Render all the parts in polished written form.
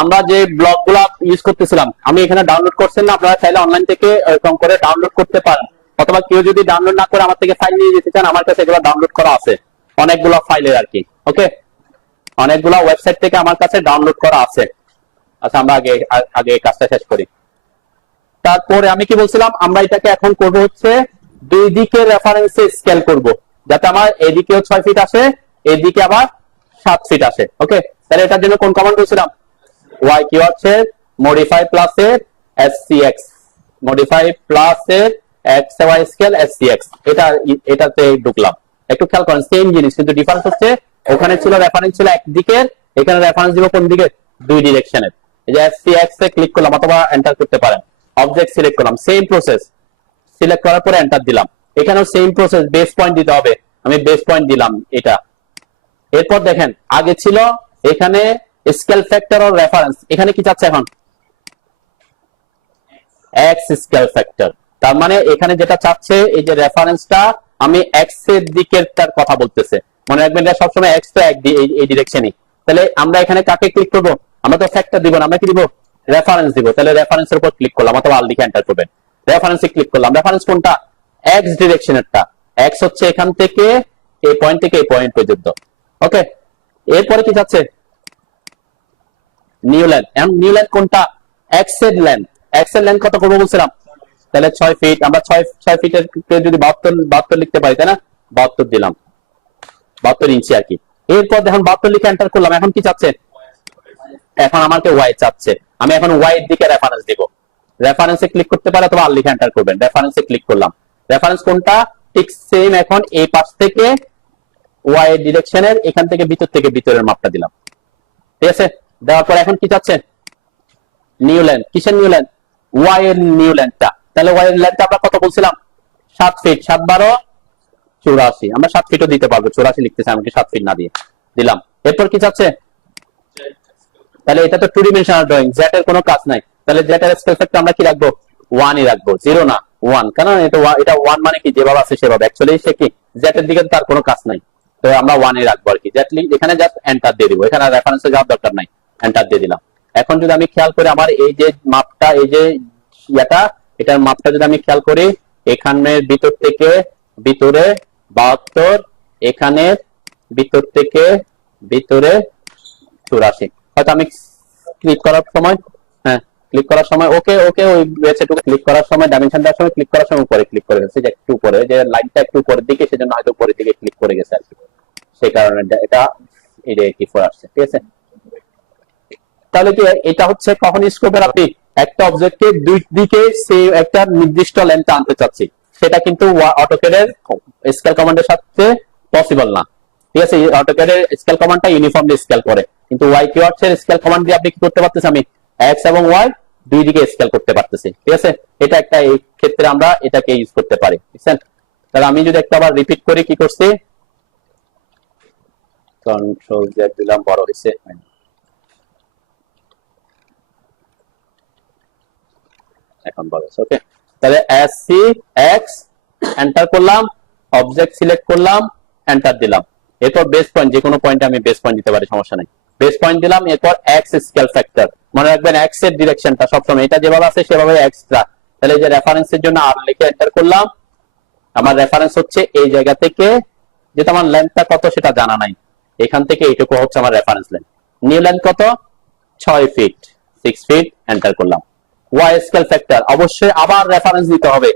আমরা যে ব্লগগুলো ইউজ করতেছিলাম, আমি এখানে ডাউনলোড করছেন না, আপনারা চাইলে অনলাইন থেকে এরকম করে ডাউনলোড করতে পারেন, অথবা কেউ যদি ডাউনলোড না করে আমার থেকে ফাইল নিয়ে যেতে চান, আমার কাছে এগুলো ডাউনলোড করা আছে, অনেকগুলো ফাইলের আর কি। ওকে, অনেকগুলো ওয়েবসাইট থেকে আমার কাছে ডাউনলোড করা আছে। আচ্ছা, আমরা আগে আগে কাজটা শেষ করি। তারপরে আমি কি বলছিলাম, আমরা এটাকে এখন করব হচ্ছে দুই দিকে রেফারেন্সে স্কেল করব, যাতে আমার এদিকেও 6 ফিট আসে, এদিকে আবার 7 ফিট আসে। ওকে, তাহলে এটার জন্য কোন কমান্ড বলছিলাম? y কি হচ্ছে মডিফাই প্লাস এর scx, মডিফাই প্লাস এর xy স্কেল scx, এটাতে ঢুকলাম। একটু খেয়াল করেন, সেম জিনিস কিন্তু ডিফারেন্স হচ্ছে ওখানে ছিল রেফারেন্স ছিল এক দিকের, এখানে রেফারেন্স দিব কোন দিকে? দুই ডিরেকশনের। এই যে scx এ ক্লিক করলাম, অথবা এন্টার করতে পারেন, অবজেক্ট সিলেক্ট করলাম, সেম প্রসেস, সিলেক্ট করার পরে এন্টার দিলাম। এখানেও সেম প্রসেস, বেস পয়েন্ট দিতে হবে, আমি বেস পয়েন্ট দিলাম এটা। এরপর দেখেন, আগে ছিল এখানে স্কেল ফ্যাক্টর আর রেফারেন্স, এখানে কি চাচ্ছে এখন? X scale factor. তার মানে এখানে যেটা চাচ্ছে, এই যে রেফারেন্সটা আমি এক্স এর দিকের তার কথা বলতেছে, মনে রাখবেন এটা সবসময় এক্স তো এই ডিরেকশনই। তাহলে আমরা এখানে কাকে ক্লিক করব? আমরা তো ফ্যাক্টর দিব না, আমরা কি দিব? রেফারেন্স দিব। তাহলে রেফারেন্সের উপর ক্লিক করলাম, অথবা আল লিখে এন্টার করবেন। রেফারেন্সে ক্লিক করলাম। রেফারেন্স কোনটা? এক্স ডিরেকশনেরটা। এক্স হচ্ছে এখান থেকে এই পয়েন্ট থেকে এই পয়েন্ট পর্যন্ত। ওকে, এরপরে কি চাচ্ছে? New length. এখন নিউ লেন্থ কোনটা? এক্স এর লেন্থ। এক্স এর লেন্থ কত করবো বলছিলাম? তাহলে 6 ফিট। আমরা 6 ফিটের যদি 72 লিখতে পারি, তাই না? 72 দিলাম, 72 ইঞ্চি আর কি। এরপর দেখুন 72 লিখে এন্টার করলাম। এখন কি চাচ্ছে? এখন আমাকে ওয়াই চাচ্ছে। আমি এখন ওয়াই এর দিকে রেফারেন্স দিব। রেফারেন্সে ক্লিক করতে পারে, অথবা আর লিখে এন্টার করবেন। রেফারেন্সে ক্লিক করলাম। রেফারেন্স কোনটা? ঠিক সেম, এখন এই পাশ থেকে ওয়াই এর ডিরেকশনের, এখান থেকে ভিতর থেকে ভিতরের মাপটা দিলাম। ঠিক আছে, দেওয়ার পর এখন কি চাচ্ছে? New length. কিসের নিউ লেন্থ? ওয়াই এর নিউ লেন্থটা। তাহলে ওয়াই এর লেন্থটা আমরা কত বলছিলাম? 7 ফিট। 7 12 84। আমরা 7 ফিটও দিতে পারবো, 84 লিখতেছি, আমাকে 7 ফিট না দিয়ে দিলাম। এরপর কি চাচ্ছে? তাহলে এটা তো টু ডিমেনশনাল ড্রয়িং, জেড এর কোনো কাজ নাই। তাহলে জেড এর স্কেল ফ্যাক্টর আমরা কি রাখবো? 1 ই রাখবো, 0 না, 1। কারণ এটা 1 মানে কি, যেভাবে আছে সেভাবে। অ্যাকচুয়ালি সে কি, জেড এর দিকে তার কোনো কাজ নাই, তো আমরা 1 ই রাখবো আর কি। জেড এখানে জাস্ট এন্টার দিয়ে দিব, এখানে রেফারেন্সে যাওয়ার দরকার নাই, এন্টার দিয়ে দিলাম। এখন যদি আমি খেয়াল করি, আমার এই যে মাপটা, এই যে এটার মাপটা যদি আমি খেয়াল করি, এখানের ভিতর থেকে ভিতরে 72, এখানে ভিতর থেকে ভিতরে 84। হয়তো আমি ক্লিক করার সময়, হ্যাঁ ক্লিক করার সময় ওকে ওকে ওই ওয়েবসাইটে ক্লিক করার সময়, ডাইমেনশন দেওয়ার সময় ক্লিক করার সময় উপরে ক্লিক করে গেছে, যে একটু উপরে, যে লাইনটা একটু উপরের দিকে, সেজন্য হয়তো উপরের দিকে ক্লিক করে গেছে আর কি, সেই কারণে এটা এই যে 84 আসছে। ঠিক আছে, তাহলে কি এটা হচ্ছে কখন স্কোপের, আপনি একটা অবজেক্টকে দুই দিকে সে একটা নির্দিষ্ট লেন্থ আনতে চাচ্ছি, সেটা কিন্তু অটোক্যাডের স্কেল কমান্ডের সাথে পসিবল না। ঠিক আছে, অটোক্যাডের স্কেল কমান্ডটা ইউনিফর্মলি স্কেল করে, কিন্তু ওয়াই কিওয়ার্ডস এর স্কেল কমান্ড দিয়ে আপনি কি করতে পারতেছেন? আমি এক্স এবং ওয়াই দুই দিকে স্কেল করতে পারতেছি। ঠিক আছে, এটা একটা, এই ক্ষেত্রে আমরা এটাকে ইউজ করতে পারি। বুঝছেন? তাহলে আমি যদি একটা আবার রিপিট করি, কি করছি? কন্ট্রোল জেড দিলাম, বড় হয়েছে, এখন বড় হয়েছে। ওকে, তাহলে এস সি এক্স এন্টার করলাম, অবজেক্ট সিলেক্ট করলাম, এন্টার দিলাম। এরপর বেস পয়েন্ট, যে কোনো পয়েন্টে আমি বেস পয়েন্ট দিতে পারি, সমস্যা নাই। বেস পয়েন্ট দিলাম, এরপর এক্স স্কেল ফ্যাক্টর। মনে রাখবেন এক্স এর ডিরেকশনটা সবসময় এটা যেভাবে আছে সেভাবে এক্সট্রা। তাহলে এই যে রেফারেন্সের জন্য আর লিখে এন্টার করলাম। আমার রেফারেন্স হচ্ছে এই জায়গা থেকে, যেটা আমার লেন্থটা কত সেটা জানা নাই, এখান থেকে এইটুকু হচ্ছে আমার রেফারেন্স লেন্থ। নিউ লেন্থ কত? 6 ফিট, 6 ফিট, এন্টার করলাম। ওয়াই স্কেল ফ্যাক্টর অবশ্যই আবার রেফারেন্স দিতে হবে।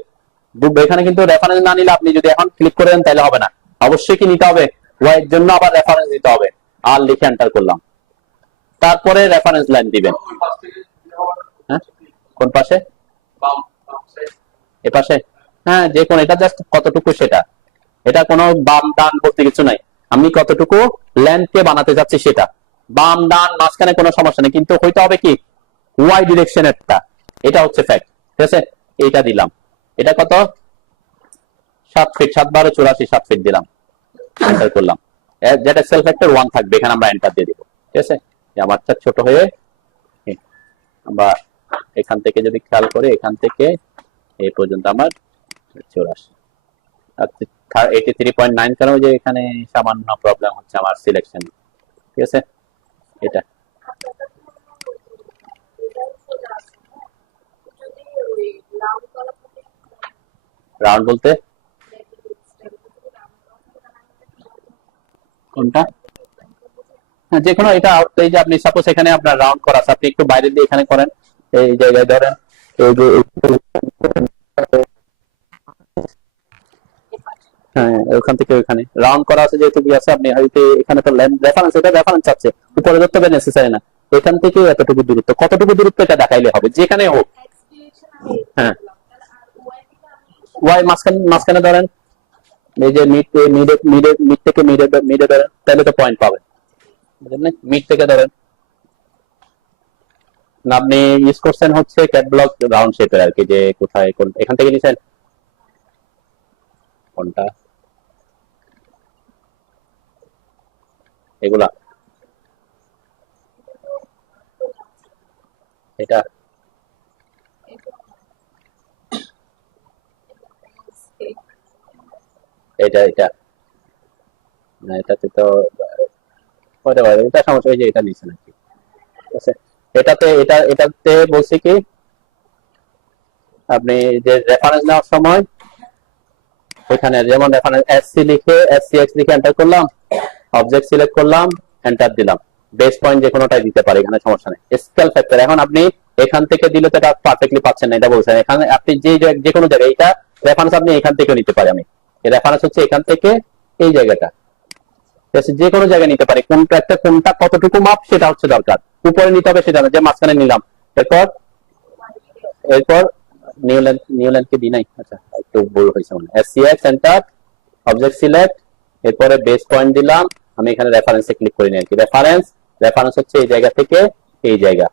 এখানে কিন্তু রেফারেন্স না নিলে, আপনি যদি এখন ক্লিক করেন তাহলে হবে না, অবশ্যই কি নিতে হবে? ওয়াই এর জন্য আবার রেফারেন্স দিতে হবে। আর লিখে এন্টার করলাম, তারপরে রেফারেন্স লাইন দিবেন। হ্যাঁ, কোন পাশে? এ পাশে, হ্যাঁ যে কোন, এটা জাস্ট কতটুকু সেটা, এটা কোনো বাম ডান বলতে কিছু নাই, আমি কতটুকু লেন্থকে বানাতে যাচ্ছি সেটা। বাম ডান মাঝখানে কোনো সমস্যা নেই, কিন্তু হইতে হবে কি ওয়াই ডিরেকশনেরটা, এটা হচ্ছে ফ্যাক্ট। ঠিক আছে, এইটা দিলাম। এটা কত? 7 ফিট, 7 12 84, 7 ফিট দিলাম, এন্টার করলাম। যেটা সেল ফ্যাক্টর 1 থাকবে, এখানে আমরা এন্টার দিয়ে দিব। ঠিক আছে, আমারটা ছোট হয়ে, আমরা এখান থেকে যদি খেয়াল করে, এখান থেকে এই পর্যন্ত আমার 84, 83.9, কারণ যে এখানে সামান্য প্রবলেম হচ্ছে আমার সিলেকশন। ঠিক আছে, এটা রাউন্ড বলতে কোনটা? হ্যাঁ, যে কোনো এটা এই যে আপনি সাপোজ এখানে আপনার রাউন্ড করা আছে, আপনি একটু বাইরে দিয়ে এখানে করেন, এই জায়গায় ধরেন, এই যে হ্যাঁ ওখান থেকে ওখানে রাউন্ড করা আছে যেহেতু কি আছে, আপনি হয়তো এখানে তো রেফারেন্স, এটা রেফারেন্স আছে, উপরে ধরতে হবে নেসেসারি না, এখান থেকে এতটুকু দূরত্ব, কতটুকু দূরত্ব এটা দেখাইলে হবে যেখানে হোক। হ্যাঁ ওয়াই মাঝখানে মাঝখানে ধরেন, এই যে মিড মিডে মিডে মিড থেকে মিডে মিডে ধরেন, তাহলে তো পয়েন্ট পাবেন, বুঝলেন? মিড থেকে ধরেন না, আপনি ইউজ করছেন হচ্ছে ক্যাট ব্লক রাউন্ড শেপের আর কি, যে কোথায় কোন এখান থেকে নিছেন কোনটা, এগুলা এটা এটা এটা না, এটাতে তো হতে পারে, এটা সমস্যা, এই যে এটা নিছেন আর কি, ঠিক আছে? এটাতে বলছি কি, আপনি যে রেফারেন্স নেওয়ার সময় ওইখানে যেমন রেফারেন্স এসসি লিখে এসসিএক্স লিখে এন্টার করলাম, অবজেক্ট সিলেক্ট করলাম, এন্টার দিলাম, বেস পয়েন্ট যে কোনোটাই দিতে পারে, এখানে সমস্যা নেই। স্কেল ফ্যাক্টর এখন আপনি এখান থেকে দিলে তো এটা পারফেক্টলি পাচ্ছেন না, এটা বলছেন এখানে আপনি যে কোনো জায়গায় এটা রেফারেন্স আপনি এখান থেকে নিতে পারে, আমি এই রেফারেন্স হচ্ছে এখান থেকে এই জায়গাটা, যে কোনো জায়গায় নিতে পারে, কোনটা একটা কোনটা কতটুকু মাপ সেটা হচ্ছে দরকার, উপরে নিতে হবে সেটা না, যে মাঝখানে নিলাম, এরপর এরপর নিউ লাইন কে দি নাই, আচ্ছা একটু ভুল হয়েছে মনে, এসসিএক্স এন্টার, অবজেক্ট সিলেক্ট, এরপরে বেস পয়েন্ট দিলাম, আমি এখানে রেফারেন্সে ক্লিক করি না আর কি, রেফারেন্স হচ্ছে এই জায়গা থেকে এই জায়গা,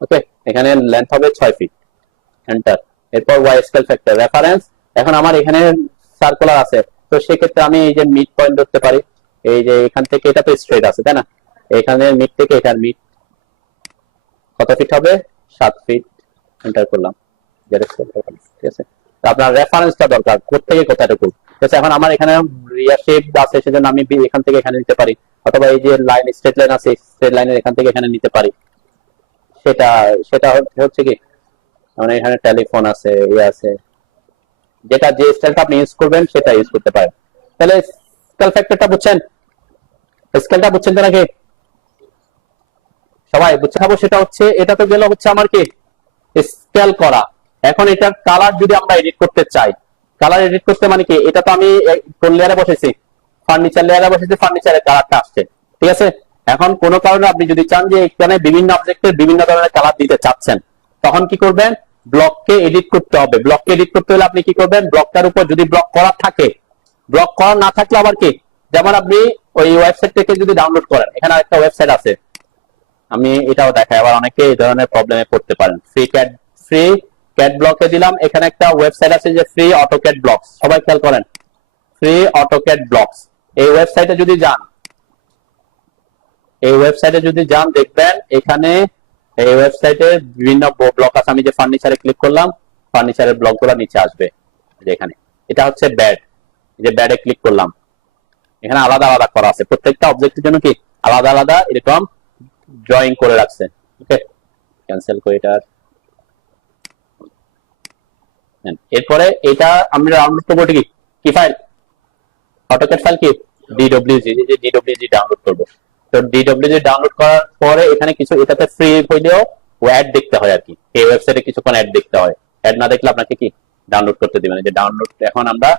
ওকে? এখানে লেন্থ হবে 6 ফিট, এন্টার, এরপর ওয়াই স্কেল ফ্যাক্টর রেফারেন্স, এখন আমার এখানে সার্কুলার আছে, তো সেক্ষেত্রে আমি এই যে মিড পয়েন্ট ধরতে পারি, এই যে এখান থেকে, এটা তো স্ট্রেট আছে তাই না, এখানে মিড থেকে এখানে মিড কত ফিট হবে, 7 ফিট, এন্টার করলাম, ঠিক আছে? আপনার রেফারেন্সটা দরকার কোথেকে কোথাটুকু, ঠিক আছে? এখন আমার এখানে রিয়ার শেপ আছে, সেজন্য আমি এখান থেকে এখানে নিতে পারি, অথবা এই যে লাইন স্ট্রেট লাইন আছে, স্ট্রেট লাইনের এখান থেকে এখানে নিতে পারি, সেটা সেটা হচ্ছে কি, মানে এখানে টেলিফোন আছে, ইয়ে আছে, যেটা যে স্টাইলটা আপনি ইউজ করবেন সেটা ইউজ করতে পারেন। তাহলে স্কেল ফ্যাক্টরটা বুঝছেন, স্কেলটা বুঝছেন তো নাকি সবাই? বুঝতে হবে, সেটা হচ্ছে, এটা তো গেল হচ্ছে আমার কি স্কেল করা। এখন এটার কালার যদি আমরা এডিট করতে চাই, কালার এডিট করতে মানে কি, এটা তো আমি কোন লেয়ারে বসেছি, ফার্নিচার লেয়ারে বসেছি, ফার্নিচারের কালারটা আসছে, ঠিক আছে? এখন কোন কারণে আপনি যদি চান যে এখানে বিভিন্ন অবজেক্টের বিভিন্ন ধরনের কালার দিতে চাচ্ছেন, তখন কি করবেন, ব্লককে এডিট করতে হবে। ব্লককে এডিট করতে হলে আপনি কি করবেন, ব্লকটার উপর যদি ব্লক করা থাকে, ব্লক করা না থাকলে আবার কি, যেমন আপনি ওই ওয়েবসাইট থেকে যদি ডাউনলোড করেন, এখানে একটা ওয়েবসাইট আছে, আমি এটাও দেখাই, আবার অনেকে এই ধরনের প্রবলেমে পড়তে পারেন। ফ্রি ক্যাট ব্লকে দিলাম, এখানে একটা ওয়েবসাইট আছে যে ফ্রি অটোক্যাড ব্লকস, সবাই খেয়াল করেন, ফ্রি অটোক্যাড ব্লকস, এই ওয়েবসাইটে যদি যান, এই ওয়েবসাইটে যদি যান দেখবেন এখানে এই ওয়েবসাইটে বিভিন্ন ব্লক আছে, আমি যে ফার্নিচারে ক্লিক করলাম, ফার্নিচারের ব্লকগুলো নিচে আসবে, যে এখানে এটা হচ্ছে ব্যাড, যে ব্যাডে ক্লিক করলাম, এখানে আলাদা আলাদা করা আছে, প্রত্যেকটা অবজেক্টের জন্য কি আলাদা আলাদা এরকম ড্রয়িং করে রাখছে, ওকে? ক্যান্সেল করে এটা, এরপরে এটা আমরা ডাউনলোড করবো কি ফাইল, অটোক্যাড ফাইল কি ডিডব্লিউজি, যে ডিডব্লিউজি ডাউনলোড করব। তো ডিডব্লিউজি ডাউনলোড করার পরে এখানে কিছু, এটাতে ফ্রি হইলেও অ্যাড দেখতে হয় আর কি, এই ওয়েবসাইটে কিছুক্ষণ অ্যাড দেখতে হয়, অ্যাড না দেখলে আপনাকে কি ডাউনলোড করতে দিবেন, যে ডাউনলোড, এখন আমরা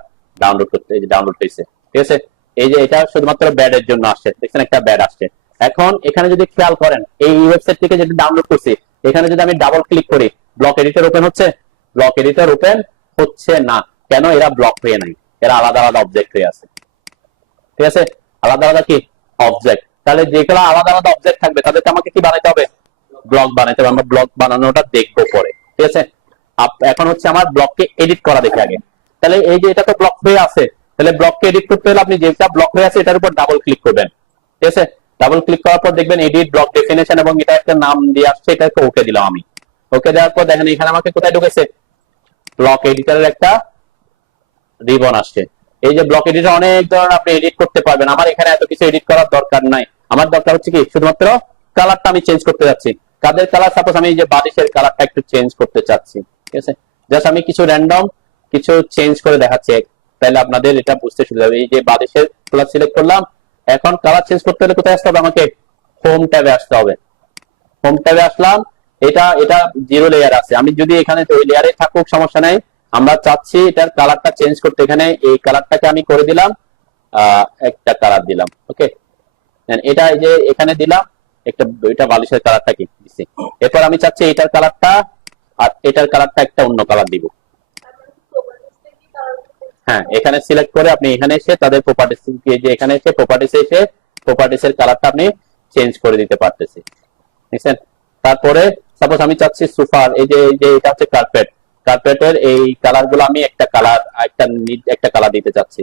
ডাউনলোড করতে, এই যে ডাউনলোড হয়েছে, ঠিক আছে? এই যে এটা শুধুমাত্র ব্যাড এর জন্য আসছে, দেখছেন একটা ব্যাড আসছে। এখন এখানে যদি খেয়াল করেন, এই ওয়েবসাইট থেকে যেটা ডাউনলোড করছি, এখানে যদি আমি ডাবল ক্লিক করি, ব্লক এডিটর ওপেন হচ্ছে, ব্লক এডিটর ওপেন হচ্ছে না, কেন? এরা ব্লক হয়ে নাই, এরা আলাদা আলাদা অবজেক্ট হয়ে আছে, ঠিক আছে? আলাদা আলাদা কি অবজেক্ট, তাহলে যেগুলো আলাদা আলাদা অবজেক্ট থাকবে তাদেরকে আমাকে কি বানাইতে হবে, ব্লক বানাইতে হবে। আমরা ব্লক বানানোটা দেখবো পরে, ঠিক আছে? এখন হচ্ছে আমার ব্লককে এডিট করা দেখে আগে, তাহলে এই যে এটা তো ব্লক হয়ে আছে, তাহলে ব্লককে এডিট করতে হলে আপনি যেটা ব্লক হয়ে আছে এটার উপর ডাবল ক্লিক করবেন, ঠিক আছে? ডাবল ক্লিক করার পর দেখবেন এডিট ব্লক ডেফিনেশন, এবং এটা একটা নাম দিয়ে আসছে, এটাকে ওকে দিলাম আমি, ওকে দেওয়ার পর দেখেন এখানে আমাকে কোথায় ঢুকেছে, ব্লক এডিটরের একটা রিবন আসছে। এই যে ব্লক এডিটর অনেক ধরনের আপনি এডিট করতে পারবেন, আমার এখানে এত কিছু এডিট করার দরকার নাই, আমার দরকার হচ্ছে কি শুধুমাত্র কালারটা আমি চেঞ্জ করতে যাচ্ছি, কাদের কালার, সাপোজ আমি এই যে বালিশের কালারটা একটু চেঞ্জ করতে চাচ্ছি, ঠিক আছে? জাস্ট আমি কিছু র্যান্ডম কিছু চেঞ্জ করে দেখাচ্ছে, তাহলে আপনাদের এটা বুঝতে সুবিধা হবে। এই যে বাদেশের গুলো সিলেক্ট করলাম, এখন কালার চেঞ্জ করতে হলে কোথায় আসতে হবে? আমাকে হোম ট্যাবে আসতে হবে। হোম ট্যাবে আসলাম, এটা এটা জিরো লেয়ার আছে, আমি যদি এখানে ওই লেয়ারে থাকুক সমস্যা নাই, আমরা চাচ্ছি এটার কালারটা চেঞ্জ করতে, এখানে এই কালারটাকে আমি করে দিলাম একটা কালার দিলাম। ওকে, এটা এই যে এখানে দিলাম একটা, এটা বালিশের কালারটা কি দিচ্ছি। এরপর আমি চাচ্ছি এটার কালারটা আর এটার কালারটা একটা অন্য কালার দিব। হ্যাঁ, এখানে সিলেক্ট করে আপনি এখানে এসে তাদের প্রপার্টিস, যে এখানে এসে প্রপার্টিসে এসে প্রপার্টিসের কালারটা আপনি চেঞ্জ করে দিতে পারতেছি, বুঝছেন? তারপরে সাপোজ আমি চাচ্ছি সোফার, এই যে এটা হচ্ছে কার্পেট, কার্পেটের এই কালার গুলো আমি একটা কালার একটা কালার দিতে চাচ্ছি।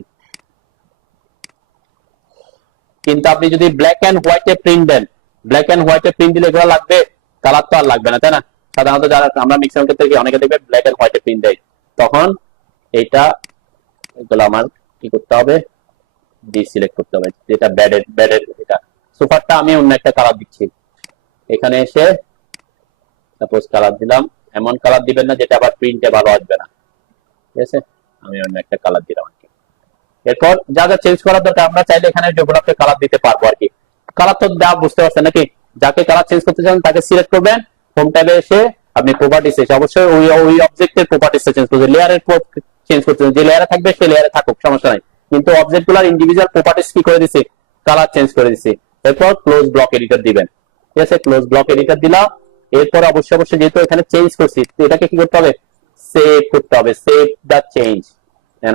কিন্তু আপনি যদি ব্ল্যাক এন্ড হোয়াইটে প্রিন্ট দেন, ব্ল্যাক এন্ড হোয়াইটে প্রিন্ট দিলে এগুলো লাগবে, কালার তো আর লাগবে না, তাই না? সাধারণত যারা আমরা ম্যাক্সিমাম ক্ষেত্রে অনেকে দেখবে ব্ল্যাক এন্ড হোয়াইটে প্রিন্ট দেয়, তখন এইটা এগুলো আমার কি করতে হবে? ডিসিলেক্ট করতে হবে, যেটা ব্যাডের এটা। সোফারটা আমি অন্য একটা কালার দিচ্ছি, এখানে এসে সাপোজ কালার দিলাম, এমন কালার দিবেন না যেটা আবার প্রিন্টে ভালো আসবে না, ঠিক আছে? আমি অন্য একটা কালার দিলাম আর কি। এরপর যা যা চেঞ্জ করার দরকার আমরা চাইলে এখানে ডেভেলপে কালার দিতে পারবো আর কি। কালার তো যা বুঝতে পারছেন নাকি? যাকে কালার চেঞ্জ করতে চান তাকে সিলেক্ট করবেন, হোম ট্যাবে এসে আপনি প্রপার্টিস এসে অবশ্যই ওই অবজেক্টের প্রপার্টিসটা চেঞ্জ করতে, লেয়ারের চেঞ্জ করতে, যে লেয়ারে থাকবে সেই লেয়ারে থাকুক সমস্যা নাই, কিন্তু অবজেক্ট গুলার ইন্ডিভিজুয়াল প্রপার্টিস কি করে দিছি? কালার চেঞ্জ করে দিছি। এরপর ক্লোজ ব্লক এডিটর দিবেন, ঠিক আছে? ক্লোজ ব্লক এডিটর দিলাম। এরপর অবশ্যই যেহেতু এখানে চেঞ্জ করছি, এটাকে কি করতে হবে? সেভ করতে হবে, সেভ দা চেঞ্জ।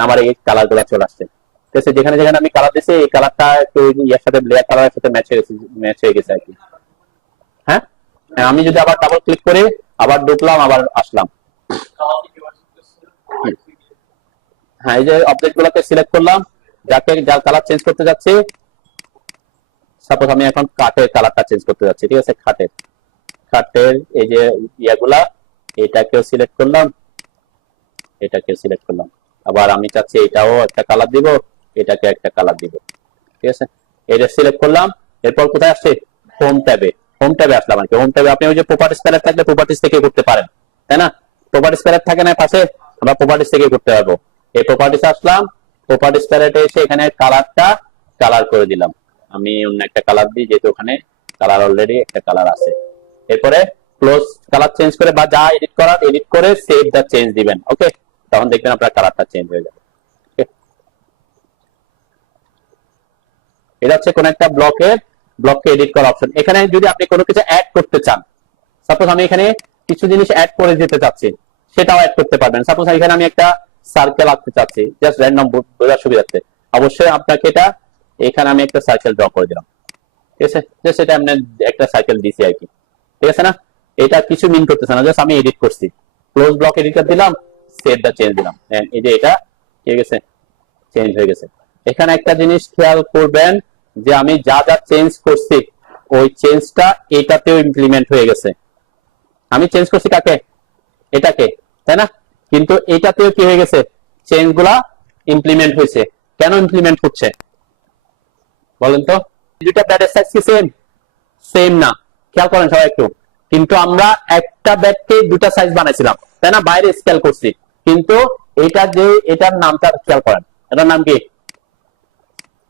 আমার এই কালার গুলা চলে আসছে, ঠিক আছে? যেখানে যেখানে আমি কালার দিছি এই কালারটা একটু ইয়ার সাথে ব্ল্যাক কালারের সাথে ম্যাচ হয়ে গেছে আর কি। হ্যাঁ, আমি যদি আবার ডাবল ক্লিক করে আবার ঢুকলাম, আবার আসলাম, হ্যাঁ, এই যে অবজেক্ট গুলোকে সিলেক্ট করলাম, যার কালার চেঞ্জ করতে যাচ্ছি, সাপোজ আমি এখন কাঠের কালারটা চেঞ্জ করতে যাচ্ছি, ঠিক আছে? কাঠের এই যে ইয়াগুলা, এটাকেও সিলেক্ট করলাম, এটাকেও সিলেক্ট করলাম, আবার আমি চাচ্ছি এটাও একটা কালার দিব, এটাকে একটা কালার দিব, ঠিক আছে? এটা সিলেক্ট করলাম। এরপর কোথায় আসছে? হোম ট্যাবে। হোম ট্যাবে আসলাম আর কি। হোম ট্যাবে আপনি ওই যে প্রপার্টিস প্যালেট থাকলে প্রপার্টিস থেকে করতে পারেন, তাই না? প্রপার্টিস প্যালেট থাকে না পাশে, আমরা প্রপার্টিস থেকে করতে পারবো। এই প্রপার্টিস আসলাম, প্রপার্টিস প্যালেটে এসে এখানে কালারটা কালার করে দিলাম, আমি অন্য একটা কালার দিই যেহেতু ওখানে কালার অলরেডি একটা কালার আছে। এরপরে ক্লোজ, কালার চেঞ্জ করে বা যা এডিট করার এডিট করে সেভ দা চেঞ্জ দিবেন। ওকে, তখন দেখবেন আপনার কালারটা চেঞ্জ হয়ে যাবে। এটা হচ্ছে কোন একটা ব্লককে এডিট করা অপশন। এখানে যদি আপনি কোনো কিছু অ্যাড করতে চান, সাপোজ আমি এখানে কিছু জিনিস অ্যাড করে দিতে চাচ্ছি, সেটাও অ্যাড করতে পারবেন। সাপোজ এখানে আমি একটা সার্কেল আঁকতে চাচ্ছি, জাস্ট র্যান্ডম বোঝার সুবিধার্থে, অবশ্যই আপনাকে এটা এখানে আমি একটা সার্কেল ড্র করে দিলাম, ঠিক আছে? জাস্ট এটা আমি একটা সার্কেল দিছি আর কি, ঠিক আছে না? এটা কিছু মিন করতেছে না, জাস্ট আমি এডিট করছি। ক্লোজ ব্লক এডিটর দিলাম, সেভ দা চেঞ্জ দিলাম, এই যে এটা ঠিক আছে, চেঞ্জ হয়ে গেছে। এখানে একটা জিনিস খেয়াল করবেন যে আমি যা যা চেঞ্জ করছি ওই চেঞ্জটা এটাতেও ইমপ্লিমেন্ট হয়ে গেছে। আমি চেঞ্জ করছি কাকে? এটাকে, তাই না? কিন্তু এটাতেও কি হয়ে গেছে? চেঞ্জ গুলা ইমপ্লিমেন্ট হয়েছে। কেন ইমপ্লিমেন্ট হচ্ছে বলেন তো? দুইটা ব্যাটের সাইজ কি সেম? সেম না, খেয়াল করেন সবাই একটু। কিন্তু আমরা একটা ব্যাটকে দুটা সাইজ বানাইছিলাম, তাই না? বাইরে স্কেল করছি, কিন্তু এটা যে এটার নামটা খেয়াল করেন, এটার নাম কি?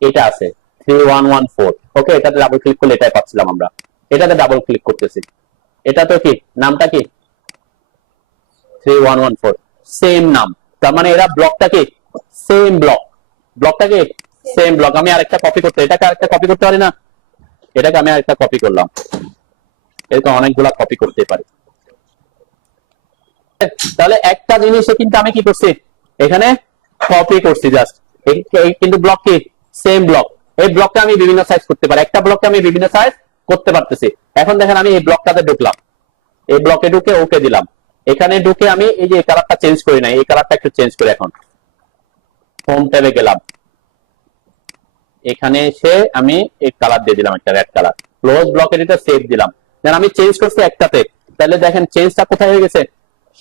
এটা আছে 3114। ওকে, এটাতে ডাবল ক্লিক করলে এটাই পাচ্ছিলাম আমরা, এটাতে ডাবল ক্লিক করতেছি, এটা তো কি নামটা কি? 3114, সেম নাম। তার মানে এরা ব্লকটা কি? সেম ব্লক, ব্লকটা কি? Same block. আমি আরেকটা কপি করতে, এটাকে আরেকটা কপি করতে পারি না? এটাকে আমি আরেকটা কপি করলাম, এরকম অনেকগুলা কপি করতে পারি। তাহলে একটা জিনিসে কিন্তু আমি কি করছি? এখানে কপি করছি জাস্ট, কিন্তু ব্লক কি? Same block. এই ব্লকটা আমি বিভিন্ন সাইজ করতে পারি, একটা ব্লককে আমি বিভিন্ন সাইজ করতে পারতেছি। এখন দেখেন আমি এই ব্লকটাতে ঢুকলাম, এই ব্লকে ঢুকে ওকে দিলাম, এখানে ঢুকে আমি এই যে কালারটা চেঞ্জ করি না, এই কালারটা একটু চেঞ্জ করি। এখন হোম ট্যাবে গেলাম, এখানে এসে আমি এই কালার দিয়ে দিলাম, একটা red colour. Close block editor, save দিলাম। দেন আমি চেঞ্জ করছি একটাতে, তাহলে দেখেন চেঞ্জটা কোথায় হয়ে গেছে?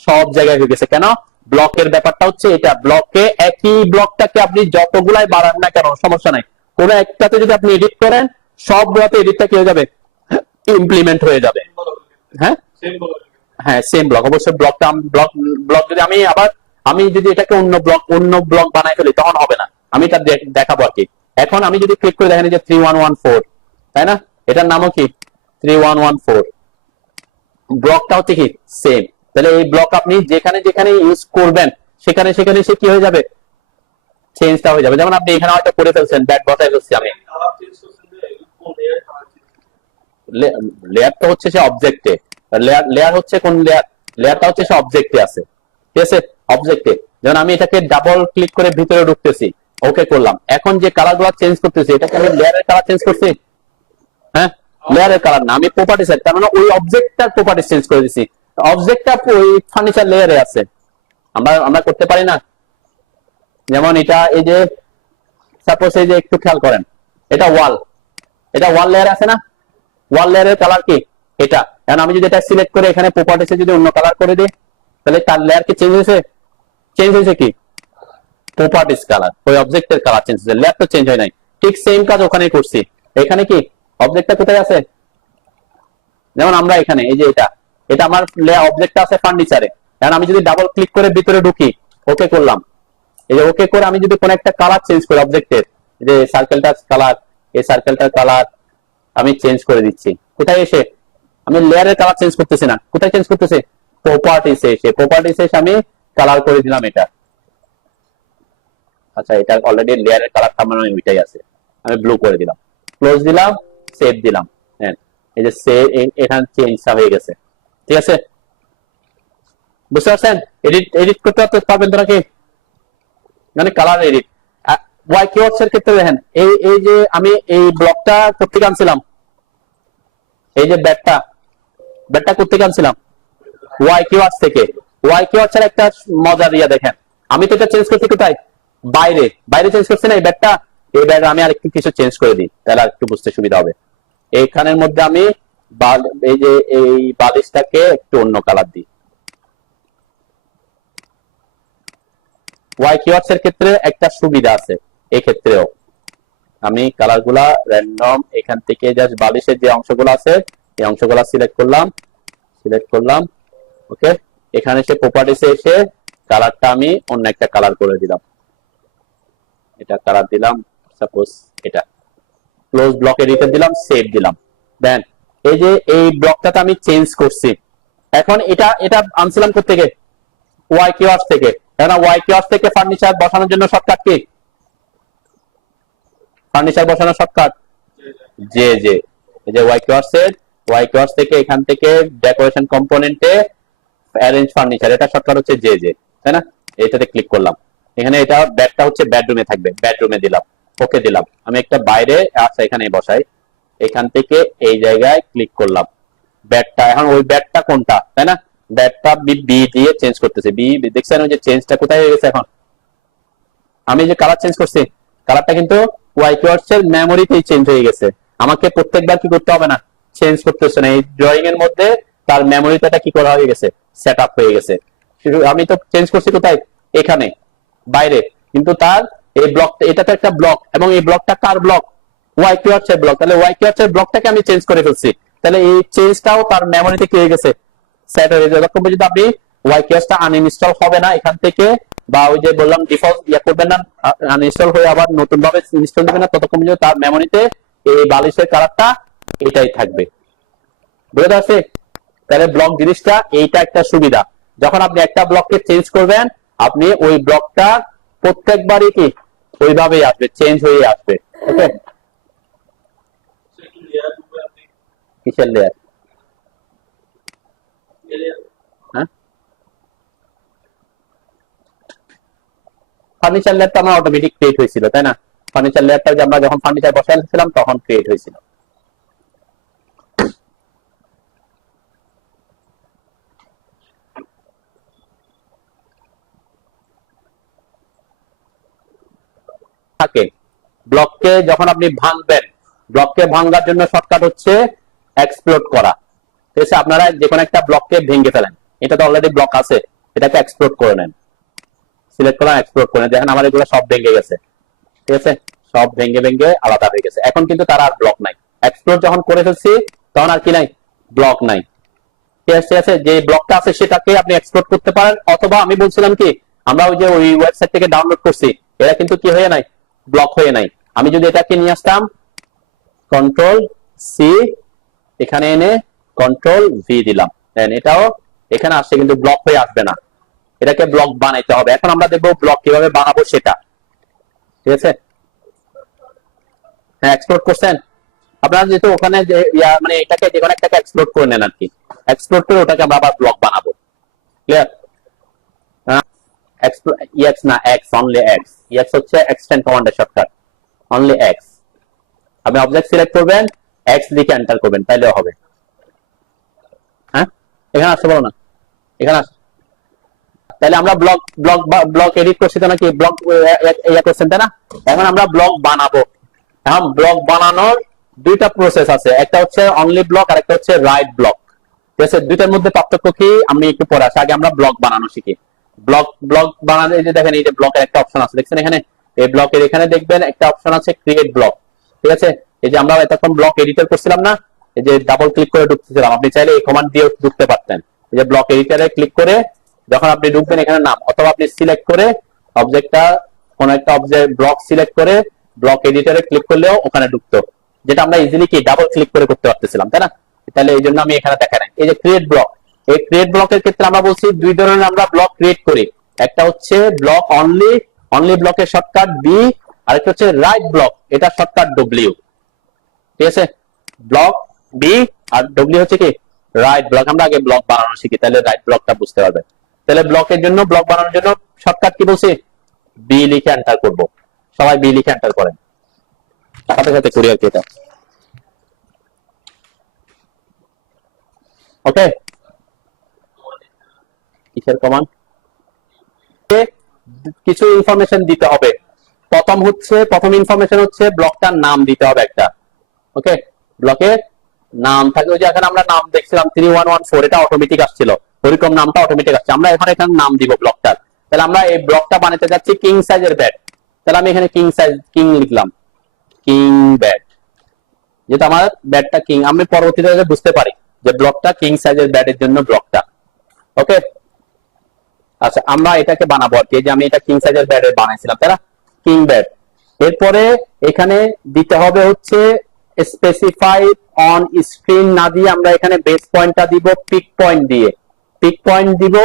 সব জায়গায় হয়ে গেছে। কেন? ব্লকের ব্যাপারটা হচ্ছে এটা, ব্লকে একই ব্লকটাকে আপনি যতগুলাই বাড়ান না কেন সমস্যা নাই, কোন একটাতে যদি আপনি এডিট করেন সবগুলোতে এডিটটা কি হয়ে যাবে? ইমপ্লিমেন্ট হয়ে যাবে। হ্যাঁ হ্যাঁ, সেম ব্লক। অবশ্যই ব্লক যদি আমি আবার আমি যদি এটাকে অন্য ব্লক বানাই ফেলি তখন হবে না, আমি এটা দেখাবো আর কি। এখন আমি যদি ক্লিক করে দেখেন যে 3114, তাই না, এটার নামও কি 3114, ব্লকটা হচ্ছে কি সেম। তাহলে এই ব্লক আপনি যেখানে যেখানে ইউজ করবেন সেখানে সেখানে সে কি হয়ে যাবে, চেঞ্জটা হয়ে যাবে। যেমন আপনি এখানে হয়তো করে ফেলছেন, ব্যাট বসাই ফেলছি আমি, লেয়ার তো হচ্ছে সে অবজেক্টে, লেয়ার হচ্ছে কোন লেয়ার, লেয়ারটা হচ্ছে সে অবজেক্টে আছে, ঠিক আছে, অবজেক্টে। যেমন আমি এটাকে ডাবল ক্লিক করে ভিতরে ঢুকতেছি, ওকে করলাম, এখন যে কালার গুলো চেঞ্জ করতেছি এটাকে আমি লেয়ারের কালার চেঞ্জ করছি, হ্যাঁ লেয়ারের কালার না, আমি প্রপার্টি সেট, তার মানে ওই অবজেক্টটার প্রপার্টি চেঞ্জ করে দিছি, অবজেক্টটা ওই ফার্নিচার লেয়ারে আছে, আমরা আমরা করতে পারি না। যেমন এটা এই যে সাপোজ এই যে একটু খেয়াল করেন, এটা ওয়াল, এটা ওয়াল লেয়ার আছে না, ওয়াল লেয়ারের কালার কি এটা, এখন আমি যদি এটা সিলেক্ট করে এখানে প্রপার্টিসে যদি অন্য কালার করে দিই তাহলে তার লেয়ার কি চেঞ্জ হয়েছে, চেঞ্জ হয়েছে কি প্রপার্টিস কালার, ওই অবজেক্টের কালার চেঞ্জ হয়েছে, লেয়ার তো চেঞ্জ হয় নাই। ঠিক সেম কাজ ওখানে করছি, এখানে কি অবজেক্টটা কোথায় আছে, যেমন আমরা এখানে এই যে এটা, এটা আমার অবজেক্টটা আছে ফার্নিচারে, এখন আমি যদি ডাবল ক্লিক করে ভিতরে ঢুকি, ওকে করলাম, এই যে ওকে করে আমি যদি কোন একটা কালার চেঞ্জ করি অবজেক্টের, যে সার্কেলটার কালার, এই সার্কেলটার কালার আমি চেঞ্জ করে দিচ্ছি, কোথায় এসে, আমি লেয়ারের কালার চেঞ্জ করতেছি না, কোথায় চেঞ্জ করতেছি, প্রপার্টিসে এসে, প্রপার্টিসে এসে আমি কালার করে দিলাম এটা, আচ্ছা এটা অলরেডি লেয়ারের কালার মানে ওইটাই আছে, আমি ব্লু করে দিলাম, ক্লোজ দিলাম, সেভ দিলাম, হ্যাঁ এই যে সেভ, এখানে চেঞ্জটা হয়ে গেছে, ঠিক আছে, বুঝতে পারছেন, এডিট এডিট করতে পারবেন তো নাকি, মানে কালার এডিট। ওয়াই কিওয়ার্ডস এর ক্ষেত্রে দেখেন, এই এই যে আমি এই ব্লকটা কোত্থেকে আনছিলাম, এই যে ব্যাটটা, ব্যাটটা কোত্থেকে আনছিলাম, ওয়াই কিওয়ার্ডস থেকে। ওয়াই কিওয়ার্ডস এর একটা মজার ইয়া দেখেন, আমি তো এটা চেঞ্জ করছি কোথায়, বাইরে, বাইরে চেঞ্জ করছি না এই ব্যাটটা, এই ব্যাট আমি আর একটু কিছু চেঞ্জ করে দিই তাহলে একটু বুঝতে সুবিধা হবে। এইখানের মধ্যে আমি এই যে এই বালিশটাকে একটু অন্য কালার দিই। ওয়াই কিওয়ার্ডস এর ক্ষেত্রে একটা সুবিধা আছে, এই ক্ষেত্রেও আমি কালার গুলা র্যান্ডম এখান থেকে জাস্ট বালিশের যে অংশগুলো আছে এই অংশগুলো সিলেক্ট করলাম, সিলেক্ট করলাম, ওকে, এখানে এসে প্রপার্টিসে এসে কালারটা আমি অন্য একটা কালার করে দিলাম, এটা কালার দিলাম সাপোজ এটা, ক্লোজ ব্লক এডিটর দিলাম, সেভ দিলাম, দেন এই যে এই ব্লকটাতে আমি চেঞ্জ করছি, এখন এটা এটা আনছিলাম কোত্থেকে, ওয়াই কিওয়ার্ডস থেকে, কেননা ওয়াই কিওয়ার্ডস থেকে ফার্নিচার বসানোর জন্য শর্টকাট কি, ফার্নিচার বসানোর শর্টকাট যে যে এই যে ওয়াই কিওয়ার্ডস থেকে এখান থেকে ডেকোরেশন কম্পোনেন্টে অ্যারেঞ্জ ফার্নিচার, এটা শর্টকাট হচ্ছে যে যে, তাই না, এটাতে ক্লিক করলাম, এখানে এটা ব্যাডটা হচ্ছে বেডরুমে থাকবে, বেডরুমে দিলাম, ওকে দিলাম, আমি একটা বাইরে আচ্ছা এখানে বসাই, এখান থেকে এই জায়গায় ক্লিক করলাম, ব্যাডটা, এখন ওই ব্যাডটা কোনটা, তাই না, ব্যাডটা বি দিয়ে চেঞ্জ করতেছে, বি দেখছেন ওই যে চেঞ্জটা কোথায় হয়ে গেছে, এখন আমি যে কালার চেঞ্জ করছি কালারটা কিন্তু ওয়াই কিওয়ার্ডস এর মেমোরিতেই চেঞ্জ হয়ে গেছে, আমাকে প্রত্যেকবার কি করতে হবে না, চেঞ্জ করতে হচ্ছে না, এই ড্রয়িং এর মধ্যে তার মেমোরিটা কি করা হয়ে গেছে, সেট আপ হয়ে গেছে, আমি তো চেঞ্জ করছি কোথায়, এখানে বাইরে, কিন্তু তার এই ব্লক, এটা তো একটা ব্লক, এবং এই ব্লকটা কার ব্লক, ওয়াই কিওয়ার্ডস এর ব্লক, তাহলে ওয়াই কিওয়ার্ডস এর ব্লকটাকে আমি চেঞ্জ করে ফেলছি, তাহলে এই চেঞ্জটাও তার মেমোরিতে কি হয়ে গেছে, সেট হয়ে গেছে, যতক্ষণ পর্যন্ত আপনি ওয়াই কিওয়ার্ডসটা আনইনস্টল হবে না এখান থেকে, বা ওই যে বললাম ডিফল্ট ইয়া করবেন না, আনইনস্টল হয়ে আবার নতুন ভাবে ইনস্টল দিবেন না, ততক্ষণ পর্যন্ত তার মেমোরিতে এই বালিশের কালারটা এটাই থাকবে, বুঝতে পারছে। তাহলে ব্লক জিনিসটা এইটা একটা সুবিধা, যখন আপনি একটা ব্লককে চেঞ্জ করবেন আপনি ওই ব্লকটা প্রত্যেকবারই কি ওইভাবেই আসবে, চেঞ্জ হয়ে আসবে, ওকে। কিসের লেয়ার, হ্যাঁ ফার্নিচার লেয়ারটা আমার অটোমেটিক ক্রিয়েট হয়েছিল, তাই না, ফার্নিচার লেয়ারটা যে আমরা যখন ফার্নিচার বসাইছিলাম তখন ক্রিয়েট হয়েছিল। থাকে ব্লককে যখন আপনি ভাঙবেন, ব্লককে ভাঙার জন্য শর্টকাট হচ্ছে এক্সপ্লোড করা, ঠিক আছে, আপনারা যে কোনো একটা ব্লককে ভেঙে ফেলেন, এটা তো অলরেডি ব্লক আছে, এটাকে এক্সপ্লোড করে নেন, সিলেক্ট করলাম, এক্সপ্লোড করে দেখেন আমার এগুলো সব ভেঙে গেছে, ঠিক আছে, সব ভেঙে ভেঙে আলাদা হয়ে গেছে, এখন কিন্তু তার আর ব্লক নাই, এক্সপ্লোড যখন করে ফেলছি তখন আর কি নাই, ব্লক নাই, ঠিক আছে, যে ব্লকটা আছে সেটাকে আপনি এক্সপ্লোড করতে পারেন, অথবা আমি বলছিলাম কি আমরা ওই যে ওই ওয়েবসাইট থেকে ডাউনলোড করছি, এরা কিন্তু কি হয়ে নাই, ব্লক হয়ে নাই। আমি যদি এটাকে নিয়ে আসতাম কন্ট্রোল সি, এখানে এনে কন্ট্রোল ভি দিলাম, এটাও এখানে আসছে, কিন্তু ব্লক হয়ে আসবে না, এটাকে ব্লক বানাইতে হবে। এখন আমরা দেখবো ব্লক কিভাবে বানাবো সেটা, ঠিক আছে? হ্যাঁ, এক্সপ্লোর করছেন আপনারা, যেহেতু ওখানে যে মানে এটাকে যে কোনো একটাকে এক্সপ্লোর করে নেন আর কি, এক্সপ্লোর করে ওটাকে আমরা আবার ব্লক বানাবো। ক্লিয়ার? এক্স না, এক্স, অনলি এক্স। এক্স হচ্ছে এক্সটেন্ড কমান্ডের শর্টকাট, অনলি এক্স। আপনি অবজেক্ট সিলেক্ট করবেন, এক্স লিখে এন্টার করবেন, তাইলেও হবে। হ্যাঁ, এখানে আসতে বলো না, এখানে আস। তাহলে আমরা ব্লক ব্লক ব্লক এডিট করছি তো নাকি, ব্লক ইয়া করছেন তাই না? এখন আমরা ব্লক বানাবো। এখন ব্লক বানানোর দুইটা প্রসেস আছে, একটা হচ্ছে অনলি ব্লক আর একটা হচ্ছে রাইট ব্লক। ঠিক আছে, দুইটার মধ্যে পার্থক্য কি আমি একটু পরে আসি, আগে আমরা ব্লক বানানো শিখি। ব্লক ব্লক বানাতে এই যে দেখেন, এই যে ব্লকের একটা অপশন আছে দেখছেন এখানে, এই ব্লকের এখানে দেখবেন একটা অপশন আছে ক্রিয়েট ব্লক। ঠিক আছে, এই যে আমরা এতক্ষণ ব্লক এডিটর করছিলাম না, এই যে ডাবল ক্লিক করে ঢুকতেছিলাম, আপনি চাইলে এই কমান্ড দিয়ে ঢুকতে পারতেন। এই যে ব্লক এডিটরে ক্লিক করে যখন আপনি ঢুকবেন এখানে নাম, অথবা আপনি সিলেক্ট করে অবজেক্টটা, কোন একটা অবজেক্ট ব্লক সিলেক্ট করে ব্লক এডিটরে ক্লিক করলেও ওখানে ঢুকতো, যেটা আমরা ইজিলি কি ডাবল ক্লিক করে করতে পারতেছিলাম, তাই না? তাহলে এই জন্য আমি এখানে দেখা নাই। এই যে ক্রিয়েট ব্লক, এই ক্রিয়েট ব্লকের ক্ষেত্রে আমরা বলছি দুই ধরনের আমরা ব্লক ক্রিয়েট করি, একটা হচ্ছে ব্লক অনলি, অনলি ব্লকের শর্টকাট বি, আর একটা হচ্ছে রাইট ব্লক, এটা শর্টকাট ডব্লিউ। ঠিক আছে, ব্লক বি আর ডব্লিউ হচ্ছে কি রাইট ব্লক। আমরা আগে ব্লক বানানো শিখি, তাহলে রাইট ব্লকটা বুঝতে পারবে। তাহলে ব্লকের জন্য, ব্লক বানানোর জন্য শর্টকাট কি বলছি, বি লিখে এন্টার করব। সবাই বি লিখে এন্টার করেন, সাথে সাথে করি আর কি এটা। ওকে, কিসের কমান্ড? কিছু ইনফরমেশন দিতে হবে। প্রথম ইনফরমেশন হচ্ছে ব্লকটার নাম দিতে হবে একটা। ওকে, ব্লকের নাম থাকে, ওই যে এখানে আমরা নাম দেখছিলাম 3114, এটা অটোমেটিক আসছিল, ওইরকম নামটা অটোমেটিক আসছে। আমরা এখন এখানে নাম দিব ব্লকটার। তাহলে আমরা এই ব্লকটা বানাতে যাচ্ছি কিং সাইজের ব্যাট, তাহলে আমি এখানে কিং সাইজ, কিং লিখলাম, কিং ব্যাট, যেটা আমার ব্যাটটা কিং, আমি পরবর্তীতে বুঝতে পারি যে ব্লকটা কিং সাইজের ব্যাটের জন্য ব্লকটা। ওকে, আচ্ছা আমরা এটাকে বানাবো আর কি, যে আমি এটা কিং সাইজের ব্যাট বানাইছিলাম, তাই না, কিং ব্যাট। এরপরে এখানে দিতে হবে হচ্ছে স্পেসিফাই অন স্ক্রিন না দিয়ে আমরা এখানে বেস পয়েন্টটা দিব পিক পয়েন্ট দিয়ে, পিক পয়েন্ট দিব।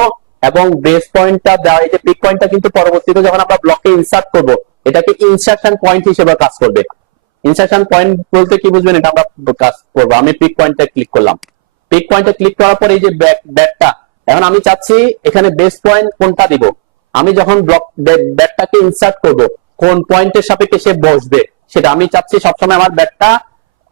এবং বেস পয়েন্টটা দেওয়া, এই যে পিক পয়েন্টটা কিন্তু পরবর্তীতে যখন আমরা ব্লকে ইনসার্ট করব, এটাকে ইনসার্শন পয়েন্ট হিসেবে কাজ করবে। ইনসার্শন পয়েন্ট বলতে কি বুঝবেন, এটা আমরা কাজ করবো। আমি পিক পয়েন্টে ক্লিক করলাম, পিক পয়েন্টে ক্লিক করার পর এই যে ব্যাটটা, এখন আমি চাচ্ছি এখানে বেস পয়েন্ট কোনটা দিব, আমি যখন ব্লক ব্যাটটাকে ইনসার্ট করব কোন পয়েন্টের সাপেক্ষে সে বসবে সেটা আমি চাচ্ছি সবসময় আমার ব্যাটটা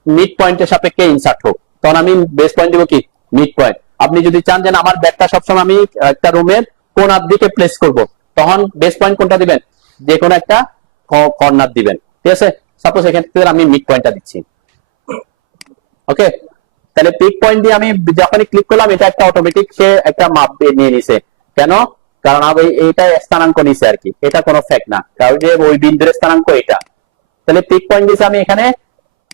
মিড পয়েন্টের সাপেক্ষে ইনসার্ট হোক, তখন আমি বেস পয়েন্ট দিব কি মিড পয়েন্ট। আপনি যদি চান যে আমার ব্যাটটা সবসময় আমি একটা রুমের কোনার দিকে প্লেস করব, তখন বেস পয়েন্ট কোনটা দিবেন, যে কোনো একটা কর্নার দিবেন। ঠিক আছে, সাপোজ এখান থেকে আমি মিড পয়েন্টটা দিচ্ছি। ওকে, তাহলে পিক পয়েন্ট দিয়ে আমি যখনই ক্লিক করলাম, এটা একটা অটোমেটিক সে একটা মাপ নিয়ে নিছে। কেন? কারণ এইটা স্থানাঙ্ক নিছে আর কি, এটা কোনো ফ্যাক্ট না, কারণ যে ওই বিন্দুর স্থানাঙ্ক এটা। তাহলে পিক পয়েন্ট দিয়েছে আমি এখানে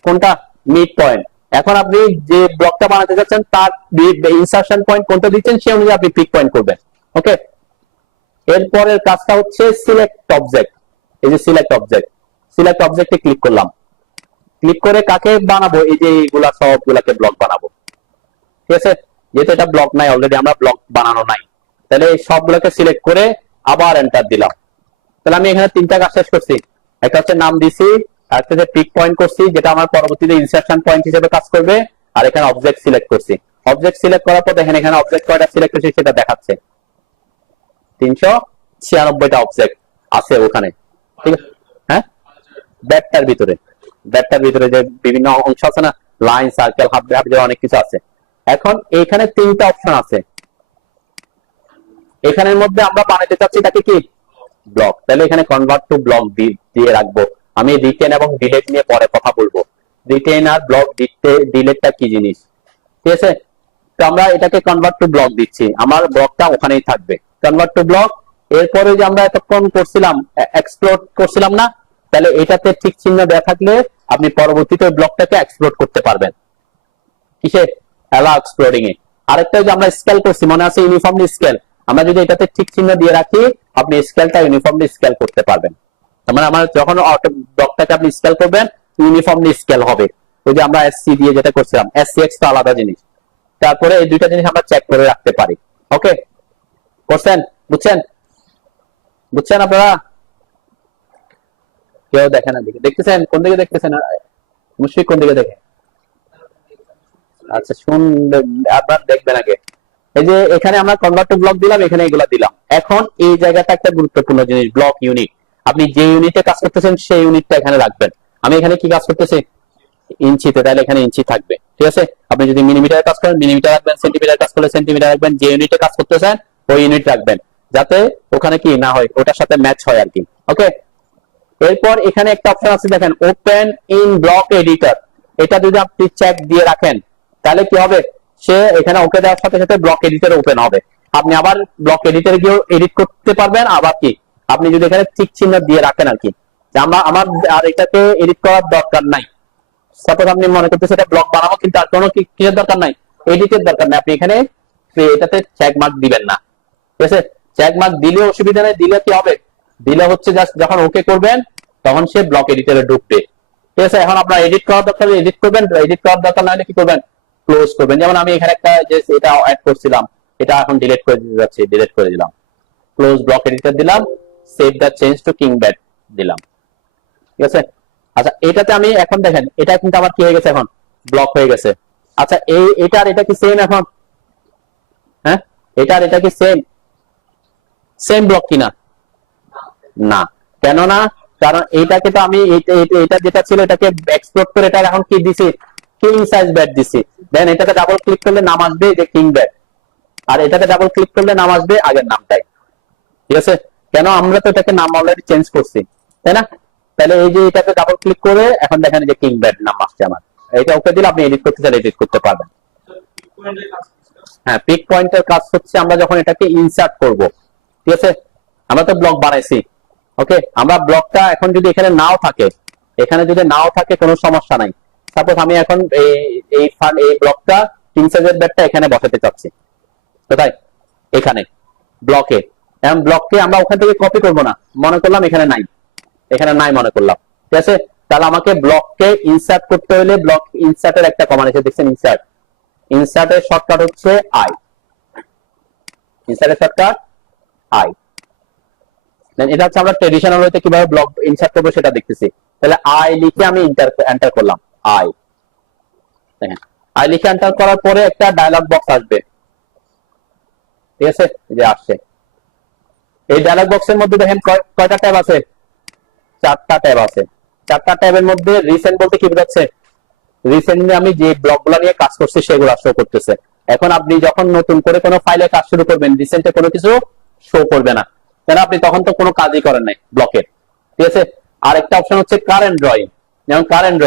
কোনটা, মিড পয়েন্ট। এখন আপনি যে ব্লকটা বানাতে যাচ্ছেন তার ইনসার্শন পয়েন্ট কোনটা দিচ্ছেন, সে অনুযায়ী আপনি পিক পয়েন্ট করবেন। ওকে, এরপরের কাজটা হচ্ছে সিলেক্ট অবজেক্ট। এই যে সিলেক্ট অবজেক্ট, সিলেক্ট অবজেক্টে ক্লিক করলাম, ক্লিক করে কাকে বানাবো, এই যে এইগুলা সবগুলাকে ব্লক বানাবো। ঠিক আছে, যেহেতু এটা ব্লক নাই, অলরেডি আমরা ব্লক বানানো নাই, তাহলে এই সবগুলোকে সিলেক্ট করে আবার এন্টার দিলাম। তাহলে আমি এখানে তিনটা কাজ শেষ করছি, একটা হচ্ছে নাম দিছি, একটা হচ্ছে পিক পয়েন্ট করছি যেটা আমার পরবর্তীতে ইনসার্শন পয়েন্ট হিসেবে কাজ করবে, আর এখানে অবজেক্ট সিলেক্ট করছি। অবজেক্ট সিলেক্ট করার পর দেখেন এখানে অবজেক্ট কয়টা সিলেক্ট করছি সেটা দেখাচ্ছে, 396টা অবজেক্ট আছে ওখানে। ঠিক আছে, হ্যাঁ, ব্যাটটার ভিতরে, ব্যাটটার ভিতরে যে বিভিন্ন অংশ আছে না, লাইন, সার্কেল, হাফ অনেক কিছু আছে। এখন এখানে তিনটা অপশন আছে, এখানের মধ্যে আমরা বানাতে চাচ্ছি তাকে কি ব্লক, তাহলে এখানে কনভার্ট টু ব্লক দিয়ে রাখবো। আমি রিটেন এবং ডিলেট নিয়ে পরে কথা বলবো, রিটেন আর ব্লক ডিলেটটা কি জিনিস। ঠিক আছে, তো আমরা এটাকে কনভার্ট টু ব্লক দিচ্ছি, আমার ব্লকটা ওখানেই থাকবে, কনভার্ট টু ব্লক। এরপরে যে আমরা এতক্ষণ করছিলাম এক্সপ্লোর করছিলাম না, তাহলে এটাতে ঠিক চিহ্ন দেওয়া থাকলে আপনি পরবর্তীতে ব্লকটাকে এক্সপ্লোর করতে পারবেন। কিসে? অ্যালাউ এক্সপ্লোরিং এ। আরেকটা যে আমরা স্কেল করছি, মনে আছে ইউনিফর্মলি স্কেল, আমরা যদি এটাতে ঠিক চিহ্ন দিয়ে রাখি, আপনি স্কেলটা ইউনিফর্মলি স্কেল করতে পারবেন। তার মানে আমার যখন ব্লকটাকে আপনি স্কেল করবেন, ইউনিফর্মলি স্কেল হবে। ওই যে আমরা এসসি দিয়ে যেটা করছিলাম, এসসিএক্স তো আলাদা জিনিস। তারপরে এই দুইটা জিনিস আমরা চেক করে রাখতে পারি। ওকে, করছেন? বুঝছেন? বুঝছেন আপনারা? কেউ দেখেন না, দেখতেছেন? কোন দিকে দেখতেছেন? মুশফিক কোন দিকে দেখে? আচ্ছা, আবার দেখবেন আগে। এই যে এখানে আমরা কনভার্ট টু ব্লক দিলাম, এখানে এগুলা দিলাম। এখন এই জায়গাটা একটা গুরুত্বপূর্ণ জিনিস, ব্লক ইউনিট। আপনি যে ইউনিটে কাজ করতেছেন সেই ইউনিটটা এখানে রাখবেন। আমি এখানে কি কাজ করতেছি? ইঞ্চিতে, তাহলে এখানে ইঞ্চি থাকবে। ঠিক আছে? আপনি যদি মিলিমিটারে কাজ করেন মিলিমিটার রাখবেন, সেন্টিমিটার কাজ করলে সেন্টিমিটার রাখবেন। যে ইউনিটে কাজ করতেছেন ওই ইউনিট রাখবেন, যাতে ওখানে কি না হয়, ওটার সাথে ম্যাচ হয় আর কি। ওকে, এরপর এখানে একটা অপশন আছে দেখেন, ওপেন ইন ব্লক এডিটর। এটা যদি আপনি চেক দিয়ে রাখেন তাহলে কি হবে, সে এখানে ওকে দেওয়ার সাথে সাথে ব্লক এডিটর ওপেন হবে। আপনি আবার ব্লক এডিটরে গিয়ে এডিট করতে পারবেন। আবার কি, আপনি যদি এখানে টিক চিহ্ন দিয়ে রাখেন আর কি, যে আমার আর এটাকে এডিট করার দরকার নাই। সাপোজ আপনি মনে করতেছেন এটা ব্লক বানাবো, কিন্তু আর কোনো কিসের দরকার নাই, এডিটের দরকার নাই, আপনি এখানে এটাতে চেক মার্ক দিবেন না। ঠিক আছে? চেক মার্ক দিলে অসুবিধা নেই। দিলে কি হবে, দিলে হচ্ছে জাস্ট যখন ওকে করবেন তখন সে ব্লক এডিটরে ঢুকবে। ঠিক আছে? এখন আপনার এডিট করার দরকার এডিট করবেন, এডিট করার দরকার না হলে কি করবেন, ক্লোজ করবেন। যেমন আমি এখানে একটা যে এটা অ্যাড করছিলাম, এটা এখন ডিলিট করে দিতে যাচ্ছি, ডিলিট করে দিলাম, ক্লোজ ব্লক এডিটর দিলাম, সেভ দ্য চেঞ্জ টু কিংব্যাট দিলাম। ঠিক আছে? আচ্ছা, এটাতে আমি এখন দেখেন এটা কিন্তু আমার কি হয়ে গেছে, এখন ব্লক হয়ে গেছে। আচ্ছা, এটার এটা কি সেম এখন? হ্যাঁ, এটার এটা কি সেম? সেম ব্লক কিনা? না। কেন না? কারণ এইটাকে তো আমি এটা যেটা ছিল এটাকে এক্সপ্লোর করে এটা এখন কি দিছি, কিং সাইজ ব্যাট দিছি। দেন এটাকে ডাবল ক্লিক করলে নাম আসবে যে কিং ব্যাট, আর এটাকে ডাবল ক্লিক করলে নাম আসবে আগের নামটাই। ঠিক আছে? কেন, আমরা তো এটাকে নাম অলরেডি চেঞ্জ করছি, তাই না? তাহলে এই যে এটাকে ডাবল ক্লিক করে এখন দেখেন যে কিং ব্যাট নাম আসছে আমার। এটা ওকে দিলে আপনি এডিট করতে চাইলে এডিট করতে পারবেন। হ্যাঁ, পিক পয়েন্টের কাজ হচ্ছে আমরা যখন এটাকে ইনসার্ট করব। ঠিক আছে? আমরা তো ব্লক বানাইছি। ওকে, আমরা ব্লকটা এখন যদি এখানে নাও থাকে, এখানে যদি নাও থাকে কোনো সমস্যা নাই। সাপোজ আমি এখন এই ব্লকটা কিং সাইজের ব্যাটটা এখানে বসাতে চাচ্ছি। কোথায়? এখানে ব্লকে। এখন ব্লককে আমরা ওখান থেকে কপি করব না, মনে করলাম এখানে নাই, এখানে নাই মনে করলাম। ঠিক আছে? তাহলে আমাকে ব্লককে ইনসার্ট করতে হলে ব্লক ইনসার্টের একটা কমান্ড আছে, দেখছেন ইনসার্ট। ইনসার্টের শর্টকাট হচ্ছে আই। ইনসার্টের শর্টকাট আই। এটা হচ্ছে আমরা ট্রেডিশনাল ওয়েতে কিভাবে ব্লক ইনসার্ট করবো সেটা দেখতেছি। তাহলে আই লিখে আমি এন্টার করলাম, আই। দেখেন, আই লিখে এন্টার করার পরে একটা ডায়লগ বক্স আসবে। ঠিক আছে? যে আসছে, এই ডায়লগ বক্সের মধ্যে দেখেন কয়টা ট্যাব আছে? 4টা ট্যাব আছে। 4টা ট্যাবের মধ্যে রিসেন্ট বলতে কি বোঝাচ্ছে, রিসেন্টলি আমি যে ব্লকগুলো নিয়ে কাজ করছি সেগুলো শো করতেছে। এখন আপনি যখন নতুন করে কোনো ফাইলে কাজ শুরু করবেন, রিসেন্টে কোনো কিছু শো করবে না, কেন, আপনি তখন তো কোনো কাজই করেন নাই ব্লকের। ঠিক আছে? আরেকটা অপশন হচ্ছে কারেন্ট ড্রয়িং। যেমন কারেন্ট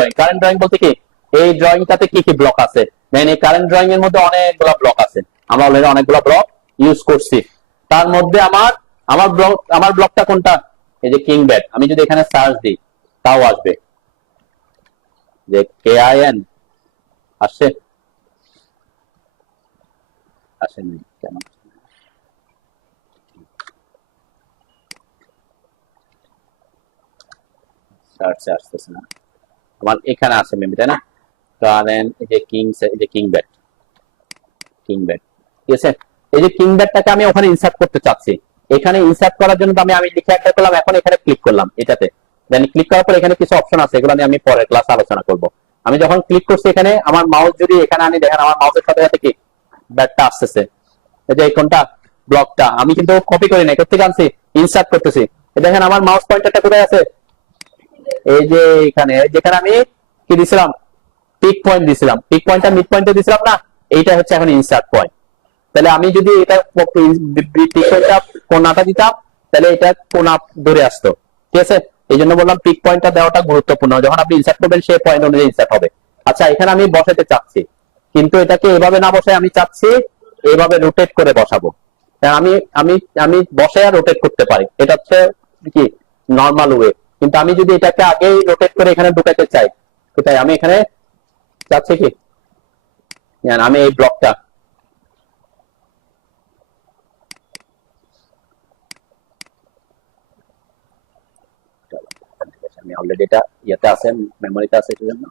ড্রয়িং বলতে কি, এই ড্রয়িংটাতে কি কি ব্লক আছে। দেন এই কারেন্ট ড্রয়িং এর মধ্যে অনেকগুলো ব্লক আছে, আমরা অলরেডি অনেকগুলো ব্লক ইউজ করছি। তার মধ্যে আমার ব্লকটা কোনটা, এই যে কিং ব্যাট। আমি যদি এখানে সার্চ দিই তাও আসবে যে KIN, আসছে? আসেনি কেন? সার্চে আসতেছে না, আমার এখানে আছে মেবি, তাই না? কারেন্ট, এই যে কিং ব্যাট। ঠিক আছে? এই যে কিং ব্যাটটাকে আমি ওখানে ইনসার্ট করতে চাচ্ছি। এখানে ইনসার্ট করার জন্য আমি লিখে একটা করলাম, এখন এখানে ক্লিক করলাম এটাতে। দেন ক্লিক করার পর এখানে কিছু অপশন আছে, এগুলো নিয়ে আমি পরের ক্লাসে আলোচনা করব। আমি যখন ক্লিক করছি এখানে, আমার মাউস যদি এখানে আনি, দেখেন আমার মাউসের সাথে সাথে কি ব্যাটটা আসতেছে। এই যে কোনটা, ব্লকটা আমি কিন্তু কপি করি না, কোথেকে আনছি, ইনসার্ট করতেছি। দেখেন আমার মাউস পয়েন্টারটা কোথায় আছে, এই যে এখানে, যেখানে আমি কি দিছিলাম, পিক পয়েন্ট দিছিলাম, পিক পয়েন্টটা মিড পয়েন্টে দিছিলাম না, এইটা হচ্ছে এখন ইনসার্ট পয়েন্ট। তাহলে আমি যদি এটা কোনাটা দিতাম, তাহলে এটা কোনা ধরে আসতো। ঠিক আছে? এই জন্য বললাম পিক পয়েন্টটা দেওয়াটা গুরুত্বপূর্ণ, যখন আপনি ইনসার্ট করবেন সেই পয়েন্ট অনুযায়ী ইনসার্ট হবে। আচ্ছা, এখানে আমি বসাতে চাচ্ছি, কিন্তু এটাকে এভাবে না বসায় আমি চাচ্ছি এভাবে রোটেট করে বসাবো। আমি আমি আমি বসায় রোটেট করতে পারি, এটা হচ্ছে কি নর্মাল ওয়ে। কিন্তু আমি যদি এটাকে আগেই রোটেট করে এখানে ঢুকাতে চাই, কোথায়, আমি এখানে চাচ্ছি কি, আমি এই ব্লকটা আমি অলরেডি এটা ইয়েতে আছে, মেমোরিতে আছে, এই জন্য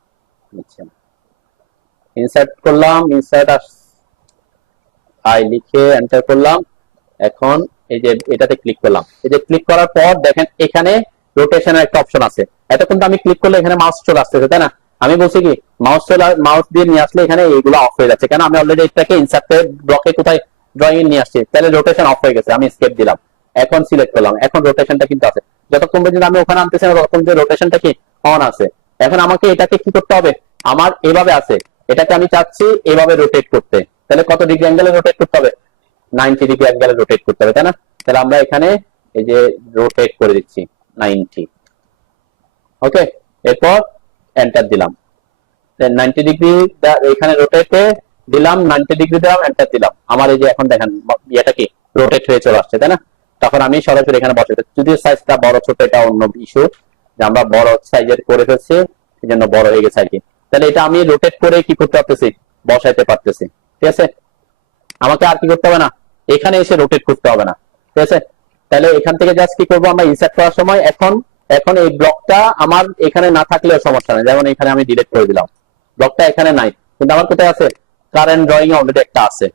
নিচ্ছে না। ইনসার্ট করলাম, ইনসার্ট আই লিখে এন্টার করলাম। এখন এই যে এটাতে ক্লিক করলাম, এই যে ক্লিক করার পর দেখেন এখানে রোটেশনের একটা অপশন আছে। এতক্ষণ তো আমি ক্লিক করলে এখানে মাউস চলে আসতেছে, তাই না? আমি বলছি কি মাউস দিয়ে নিয়ে আসলে এখানে এইগুলো অফ হয়ে যাচ্ছে, কেন আমি অলরেডি এটাকে ইনসার্টে ব্লকে কোথায় ড্রয়িং এ নিয়ে আসছি, তাহলে রোটেশন অফ হয়ে গেছে। আমি স্কেপ দিলাম, এখন সিলেক্ট করলাম, এখন রোটেশনটা কিন্তু আছে। যতক্ষণ পর্যন্ত আমি ওখানে আনতেছি না ততক্ষণ পর্যন্ত রোটেশনটা কি অন আছে। এখন আমাকে এটাকে কি করতে হবে, আমার এভাবে আছে, এটাকে আমি চাচ্ছি এভাবে রোটেট করতে, তাহলে কত ডিগ্রি অ্যাঙ্গেলে রোটেট করতে হবে? 90 ডিগ্রি অ্যাঙ্গেলে রোটেট করতে হবে, তাই না? তাহলে আমরা এখানে এই যে রোটেট করে দিচ্ছি 90। ওকে, এরপর এন্টার দিলাম, 90 ডিগ্রি এখানে রোটেটে দিলাম, 90 ডিগ্রি দিলাম, এন্টার দিলাম। আমার এই যে এখন দেখেন এটা কি রোটেট হয়ে চলে আসছে, তাই না? তখন আমি সরাসরি এখানে বসে, যদি সাইজটা বড় ছোট এটা অন্য ইস্যু, যে আমরা বড় সাইজের করে ফেলছি এই জন্য বড় হয়ে গেছে আর কি। তাহলে এটা আমি রোটেট করে কি করতে পারতেছি, বসাইতে পারতেছি। ঠিক আছে, আমাকে আর কি করতে হবে না, এখানে এসে রোটেট করতে হবে না। ঠিক আছে, তাহলে এখান থেকে জাস্ট কি করবো আমরা ইনসার্ট করার সময়, এখন এই ব্লকটা আমার এখানে না থাকলেও সমস্যা নেই, যেমন এখানে আমি ডিলিট করে দিলাম, ব্লকটা এখানে নাই, কিন্তু আমার কোথায় আছে, কারেন্ট ড্রয়িং এ অলরেডি একটা আছে।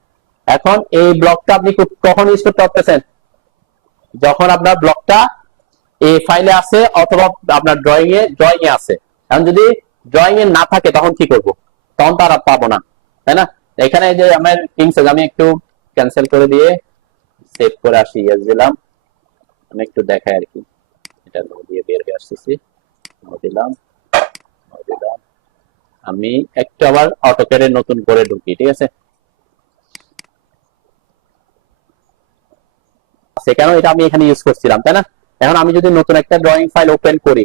এখন এই ব্লকটা আপনি কখন ইউজ করতে পারতেছেন, যখন আপনার ব্লকটা এই ফাইলে আছে অথবা আপনার ড্রয়িং এ আছে। এখন যদি ড্রয়িং এ না থাকে তখন কি করব, তখন তো আর পাবো না, তাই না? এখানে যে আমার কিং সাইজ আমি একটু ক্যান্সেল করে দিয়ে সেভ করে আসি, ইয়েস দিলাম, আমি একটু দেখাই আর কি, এটা নো দিয়ে বের হয়ে আসতেছি, নো দিলাম, আমি একটু আবার অটোক্যাডে নতুন করে ঢুকি। ঠিক আছে, কেন এটা আমি এখানে ইউজ করছিলাম, তাই না? এখন আমি যদি নতুন একটা ড্রয়িং ফাইল ওপেন করি,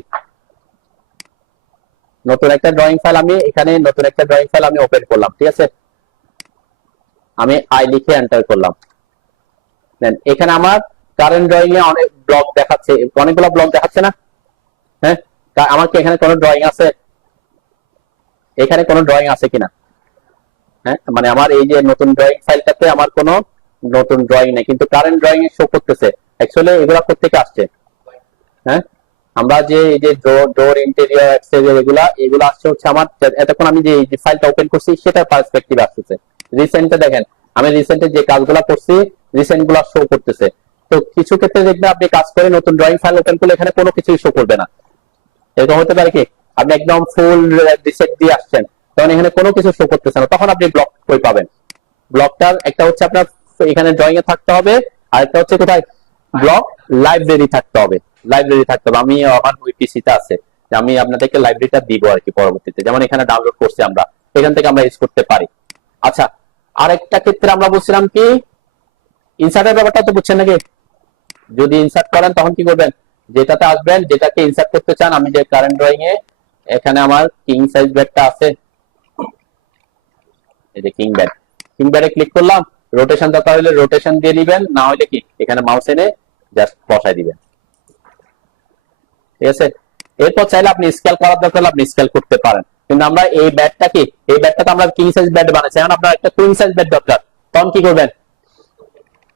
নতুন একটা ড্রয়িং ফাইল আমি এখানে নতুন একটা ড্রয়িং ফাইল আমি ওপেন করলাম। ঠিক আছে, আমি আই লিখে এন্টার করলাম, দেন এখানে আমার কারেন্ট ড্রয়িং এ অনেক ব্লক দেখাচ্ছে, অনেকগুলো ব্লক দেখাচ্ছে না? হ্যাঁ, আমার কি এখানে কোনো ড্রয়িং আছে, এখানে কোনো ড্রয়িং আছে কিনা? হ্যাঁ, মানে আমার এই যে নতুন ড্রয়িং ফাইলটাতে আমার কোনো নতুন ড্রয়িং নেই, কিন্তু কারেন্ট ড্রয়িং এ শো করতেছে। অ্যাকচুয়ালি এগুলো কোথেকে আসছে? হ্যাঁ, আমরা যে এই যে ডোর ইন্টেরিয়র এক্সটেরিয়র এগুলো আসছে হচ্ছে আমার এতক্ষণ আমি যে ফাইলটা ওপেন করছি সেটার পার্সপেক্টিভ আসছে। রিসেন্টে দেখেন আমি রিসেন্টে যে কাজগুলো করছি রিসেন্ট গুলো শো করতেছে। তো কিছু ক্ষেত্রে দেখবেন আপনি কাজ করে নতুন ড্রয়িং ফাইল ওপেন করলে এখানে কোনো কিছুই শো করবে না। এরকম হতে পারে কি, আপনি একদম ফুল রিসেট দিয়ে আসছেন, তখন এখানে কোনো কিছু শো করতেছে না, তখন আপনি ব্লক কই পাবেন? ব্লকটার একটা হচ্ছে আপনার এখানে ড্রয়িং এ থাকতে হবে, আর একটা হচ্ছে কোথায়, ব্লক লাইব্রেরি থাকতে হবে, লাইব্রেরি থাকতে হবে। আমি আমার ওই পিসিতে আছে, আমি আপনাদেরকে লাইব্রেরিটা দিব আর কি পরবর্তীতে, যেমন এখানে ডাউনলোড করছি আমরা, এখান থেকে আমরা ইউজ করতে পারি। আচ্ছা, আরেকটা ক্ষেত্রে আমরা বলছিলাম কি, ইনসার্টের ব্যাপারটা তো বুঝছেন নাকি? যদি ইনসার্ট করেন তখন কি করবেন, যেটাতে আসবেন, যেটাকে ইনসার্ট করতে চান, আমি যে কারেন্ট ড্রয়িং এ এখানে আমার কিং সাইজ ব্যাডটা আছে, এই যে কিং ব্যাডে ক্লিক করলাম, রোটেশন দরকার হলে রোটেশন দিয়ে নিবেন, না হলে কি এখানে মাউস এনে জাস্ট বসাই দিবেন। ঠিক আছে, এরপর চাইলে আপনি স্কেল করার দরকার হলে আপনি স্কেল করতে পারেন, কিন্তু আমরা এই ব্যাডটা কি, এই ব্যাডটাকে আমরা কিং সাইজ ব্যাড বানাইছি, এখন আপনার একটা কুইন সাইজ ব্যাড দরকার, তখন কি করবেন,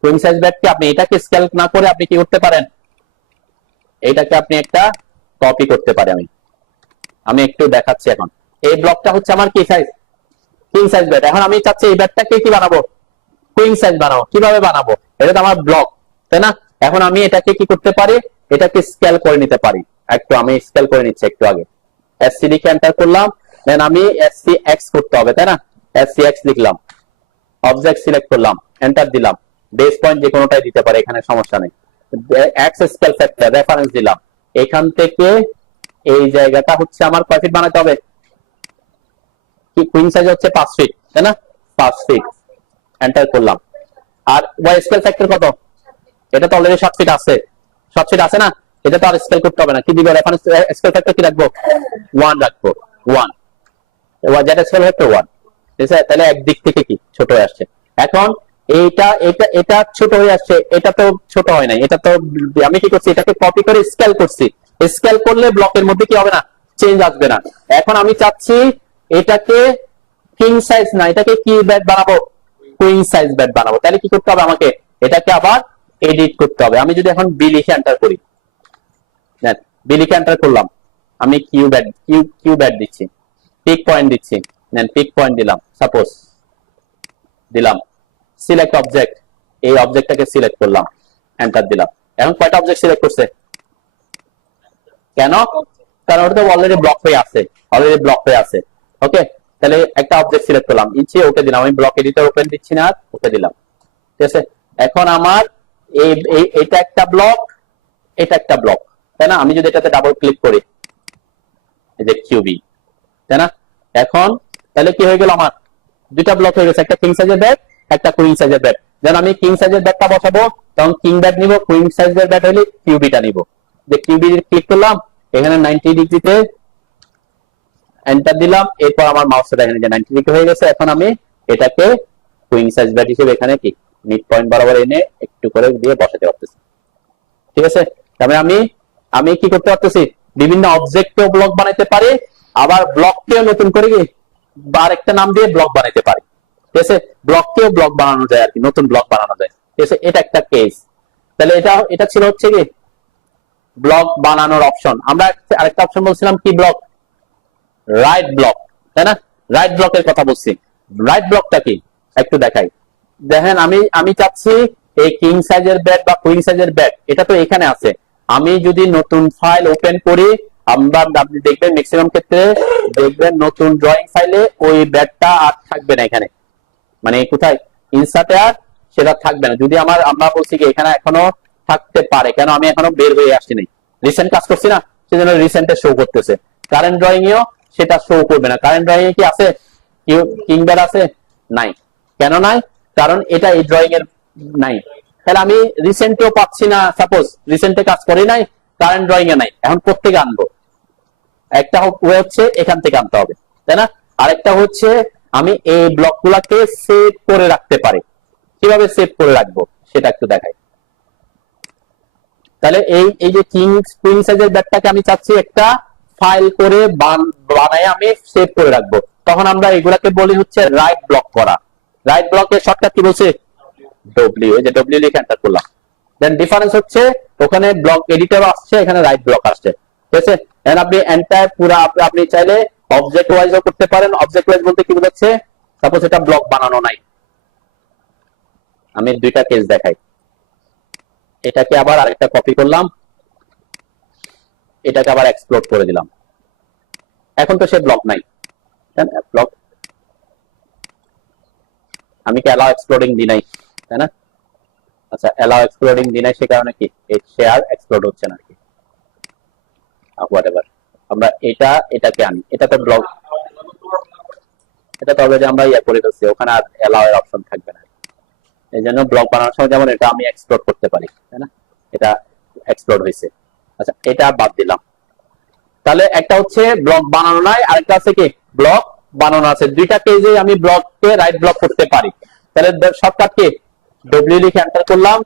কুইন সাইজ ব্যাডকে আপনি এটাকে স্কেল না করে আপনি কি করতে পারেন, এইটাকে আপনি একটা কপি করতে পারেন। আমি একটু দেখাচ্ছি। এখন এই ব্লকটা হচ্ছে আমার কি সাইজ, কিং সাইজ ব্যাড। এখন আমি চাচ্ছি এই ব্যাডটাকে কি বানাবো, কুইন সাইজ বানাবো। কিভাবে বানাবো, এটা তো আমার ব্লক, তাই না? এখন আমি এটাকে কি করতে পারি, এটাকে স্কেল করে নিতে পারি। একটু আমি স্কেল করে নিচ্ছি একটু আগে, এসসি লিখে এন্টার করলাম, দেন আমি এসসি এক্স করতে হবে, তাই না? এসসি এক্স লিখলাম, অবজেক্ট সিলেক্ট করলাম, এন্টার দিলাম, বেস পয়েন্ট যে কোনোটাই দিতে পারে, এখানে সমস্যা নেই। এক্স স্কেল ফ্যাক্টর রেফারেন্স দিলাম, এখান থেকে এই জায়গাটা হচ্ছে আমার কয় ফিট বানাতে হবে, কি কুইন সাইজ হচ্ছে 5 ফিট, তাই না? 5 ফিট এন্টার করলাম। আর ওয়াই স্কেল ফ্যাক্টর কত, এটা তো অলরেডি 7 ফিট আছে, 7 ফিট আছে না, এটা তো আর স্কেল করতে হবে না। কি দিব, রেফারেন্স স্কেল ফ্যাক্টর কি রাখবো, 1 রাখবো, 1, যেটা স্কেল ফ্যাক্টর 1। ঠিক আছে, তাহলে একদিক থেকে কি ছোট হয়ে আসছে। এখন এটা ছোট হয়ে আসছে, এটা তো ছোট হয় নাই, এটা তো আমি কি করছি, এটাকে কপি করে স্কেল করছি। স্কেল করলে ব্লকের মধ্যে কি হবে না, চেঞ্জ আসবে না। এখন আমি চাচ্ছি এটাকে কিং সাইজ না, এটাকে কি ব্যাড বানাবো, কুইন সাইজ ব্যাড বানাবো। তাহলে কি করতে হবে, আমাকে এটাকে আবার এডিট করতে হবে। আমি যদি এখন বি লিখে এন্টার করি, বি লিখে এন্টার করলাম, আমি কিউব্যাট দিচ্ছি, পিক পয়েন্ট দিচ্ছি, দেন পিক পয়েন্ট দিলাম, সাপোজ দিলাম, সিলেক্ট অবজেক্ট, এই অবজেক্টটাকে সিলেক্ট করলাম, এন্টার দিলাম। এখন কয়টা অবজেক্ট সিলেক্ট করছে? কেন? কারণ ওটা তো অলরেডি ব্লক হয়ে আছে, ওকে। তাহলে একটা অবজেক্ট সিলেক্ট করলাম, ইচ্ছে ওকে দিলাম, আমি ব্লক এডিটর ওপেন দিচ্ছি না, ওকে দিলাম, ঠিক আছে। এখন আমার এটা একটা ব্লক, এটা একটা ব্লক, তাই না? আমি যদি এটাতে ডাবল ক্লিক করি, এই যে কিউবি, তাই না? এখন তাহলে কি হয়ে গেল, আমার দুইটা ব্লক হয়ে গেছে, একটা কিং সাইজের ব্যাট, একটা কুইন সাইজের ব্যাট। যেন আমি কিং সাইজের ব্যাটটা বসাবো, তখন কিং ব্যাট নিব, কুইন সাইজের ব্যাট হলে কিউবিটা নিব। যে কিউবি ক্লিক করলাম, এখানে 90 ডিগ্রিতে এন্টার দিলাম, এরপর আমার মাউসটা এখানে যে 90 ডিগ্রি হয়ে গেছে। এখন আমি এটাকে কুইন সাইজ ব্যাট হিসেবে এখানে কি মিড পয়েন্ট বরাবর এনে একটু করে দিয়ে বসাতে পারতেছি, ঠিক আছে। তারপরে আমি কি করতে পারতেছি, বিভিন্ন অবজেক্টকেও ব্লক বানাইতে পারি, আবার ব্লককেও নতুন করে কি আর একটা নাম দিয়ে ব্লক বানাইতে পারি, ঠিক আছে। ব্লককেও ব্লক বানানো যায় আর কি, নতুন ব্লক বানানো যায়, ঠিক আছে। এটা একটা কেস। তাহলে এটা ছিল হচ্ছে কি ব্লক বানানোর অপশন। আমরা আরেকটা অপশন বলছিলাম কি, ব্লক রাইট ব্লক, তাই না? রাইট ব্লকের কথা বলছি। রাইট ব্লকটা কি একটু দেখাই। দেখেন আমি চাচ্ছি এই কিং সাইজের ব্যাট বা কুইন সাইজের ব্যাট, এটা তো এখানে আছে। আমি যদি নতুন ফাইল ওপেন করি, আপনি দেখবেন ম্যাক্সিমাম ক্ষেত্রে দেখবেন নতুন ড্রয়িং ফাইলে ওই ব্যাটটা আর থাকবে না এখানে, মানে কোথায় ইনসার্টে আর সেটা থাকবে না। যদি আমরা বলছি কি এখানে এখনো থাকতে পারে, কেন আমি এখনো বের হয়ে আসছি নাই, রিসেন্ট কাজ করছি না, সেজন্য রিসেন্টে শো করতেছে। কারেন্ট ড্রয়িং এও সেটা শো করবে না। কারেন্ট ড্রয়িং এ কি আছে, কিং ব্যাট আছে? নাই। কেন নাই? কারণ এটা এই ড্রয়িং এর নাই। তাহলে আমি রিসেন্টেও পাচ্ছি না, সাপোজ রিসেন্টে কাজ করি নাই, কারেন্ট ড্রয়িং এ নাই, এখন কোত্থেকে আনবো? একটা হচ্ছে এখান থেকে আনতে হবে, তাই না? আরেকটা হচ্ছে আমি এই ব্লক গুলাকে সেভ করে রাখতে পারি। কিভাবে সেভ করে রাখবো সেটা একটু দেখাই। তাহলে এই যে কুইন সাইজের ব্যাটটাকে আমি চাচ্ছি একটা ফাইল করে বানায় আমি সেভ করে রাখবো। তখন আমরা এগুলাকে বলি হচ্ছে রাইট ব্লক করা। রাইট ব্লকের শর্টকাট কি বলছে? ডব্লিউ। এই যে ডব্লিউ লিখে এন্টার করলাম। দেন ডিফারেন্স হচ্ছে ওখানে ব্লক এডিটর আসছে, এখানে রাইট ব্লক আসছে, ঠিক আছে। দেন আপনি এন্টার পুরো আপনি চাইলে অবজেক্ট ওয়াইজও করতে পারেন। অবজেক্ট ওয়াইজ বলতে কি বোঝাচ্ছে, সাপোজ এটা ব্লক বানানো নাই, আমি দুইটা কেস দেখাই। এটাকে আবার আরেকটা কপি করলাম, এটাকে আবার এক্সপ্লোর করে দিলাম। এখন তো সে ব্লক নাই, ব্লক আমি কি অ্যালাউ এক্সপ্লোডিং দি নাই, তাই না? আচ্ছা, অ্যালাউ এক্সপ্লোডিং দি নাই, সে কারণে কি এই শেয়ার এক্সপ্লোড হচ্ছে না আর কি, হোয়াটএভার। আমরা এটাকে আনি, এটা তো ব্লক, এটা তো অলরেডি আমরা করে ফেলছি, ওখানে আর অ্যালাউ এর অপশন থাকবে না। এই জন্য ব্লক বানানোর সময় যেমন এটা আমি এক্সপ্লোড করতে পারি, তাই না? এটা এক্সপ্লোড হয়েছে। আচ্ছা, এটা বাদ দিলাম। তাহলে একটা হচ্ছে ব্লক বানানো নাই, আরেকটা আছে কি ব্লক বানানো আছে। দুইটা কেজে আমি ব্লককে রাইট ব্লক করতে পারি। তাহলে শর্টকাট কি, ডব্লিউ লিখে এন্টার করলাম,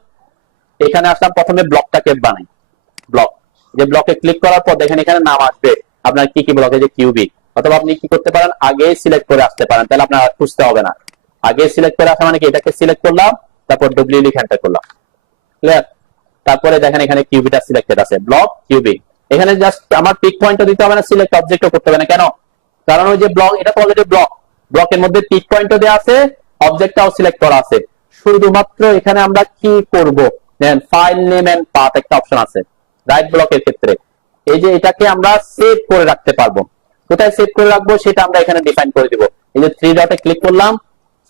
এখানে আসলাম, প্রথমে ব্লকটাকে বানাই। ব্লক, যে ব্লকে ক্লিক করার পর দেখেন এখানে নাম আসবে আপনার কি কি ব্লকে, যে কিউবি। অথবা আপনি কি করতে পারেন, আগে সিলেক্ট করে আসতে পারেন, তাহলে আপনার খুঁজতে হবে না। আগে সিলেক্ট করে আসা মানে কি, এটাকে সিলেক্ট করলাম, তারপর ডব্লিউ লিখে এন্টার করলাম, ক্লিয়ার। তারপরে দেখেন এখানে কিউবিটা সিলেক্টেড আছে, ব্লক কিউবি। এখানে জাস্ট আমার পিক পয়েন্টও দিতে হবে না, সিলেক্ট অবজেক্টও করতে হবে না। কেন? কারণ ওই যে ব্লক, এটা তো অলরেডি ব্লক, ব্লকের মধ্যে পিক পয়েন্টও দেওয়া আছে, অবজেক্টটাও সিলেক্ট করা আছে। শুধুমাত্র এখানে আমরা কি করব, then file name and path একটা অপশন আছে রাইট ব্লকের ক্ষেত্রে। এই যে এটাকে আমরা সেভ করে রাখতে পারবো। কোথায় সেভ করে রাখবো সেটা আমরা এখানে ডিফাইন করে দিব। এই যে 3 ডটে ক্লিক করলাম,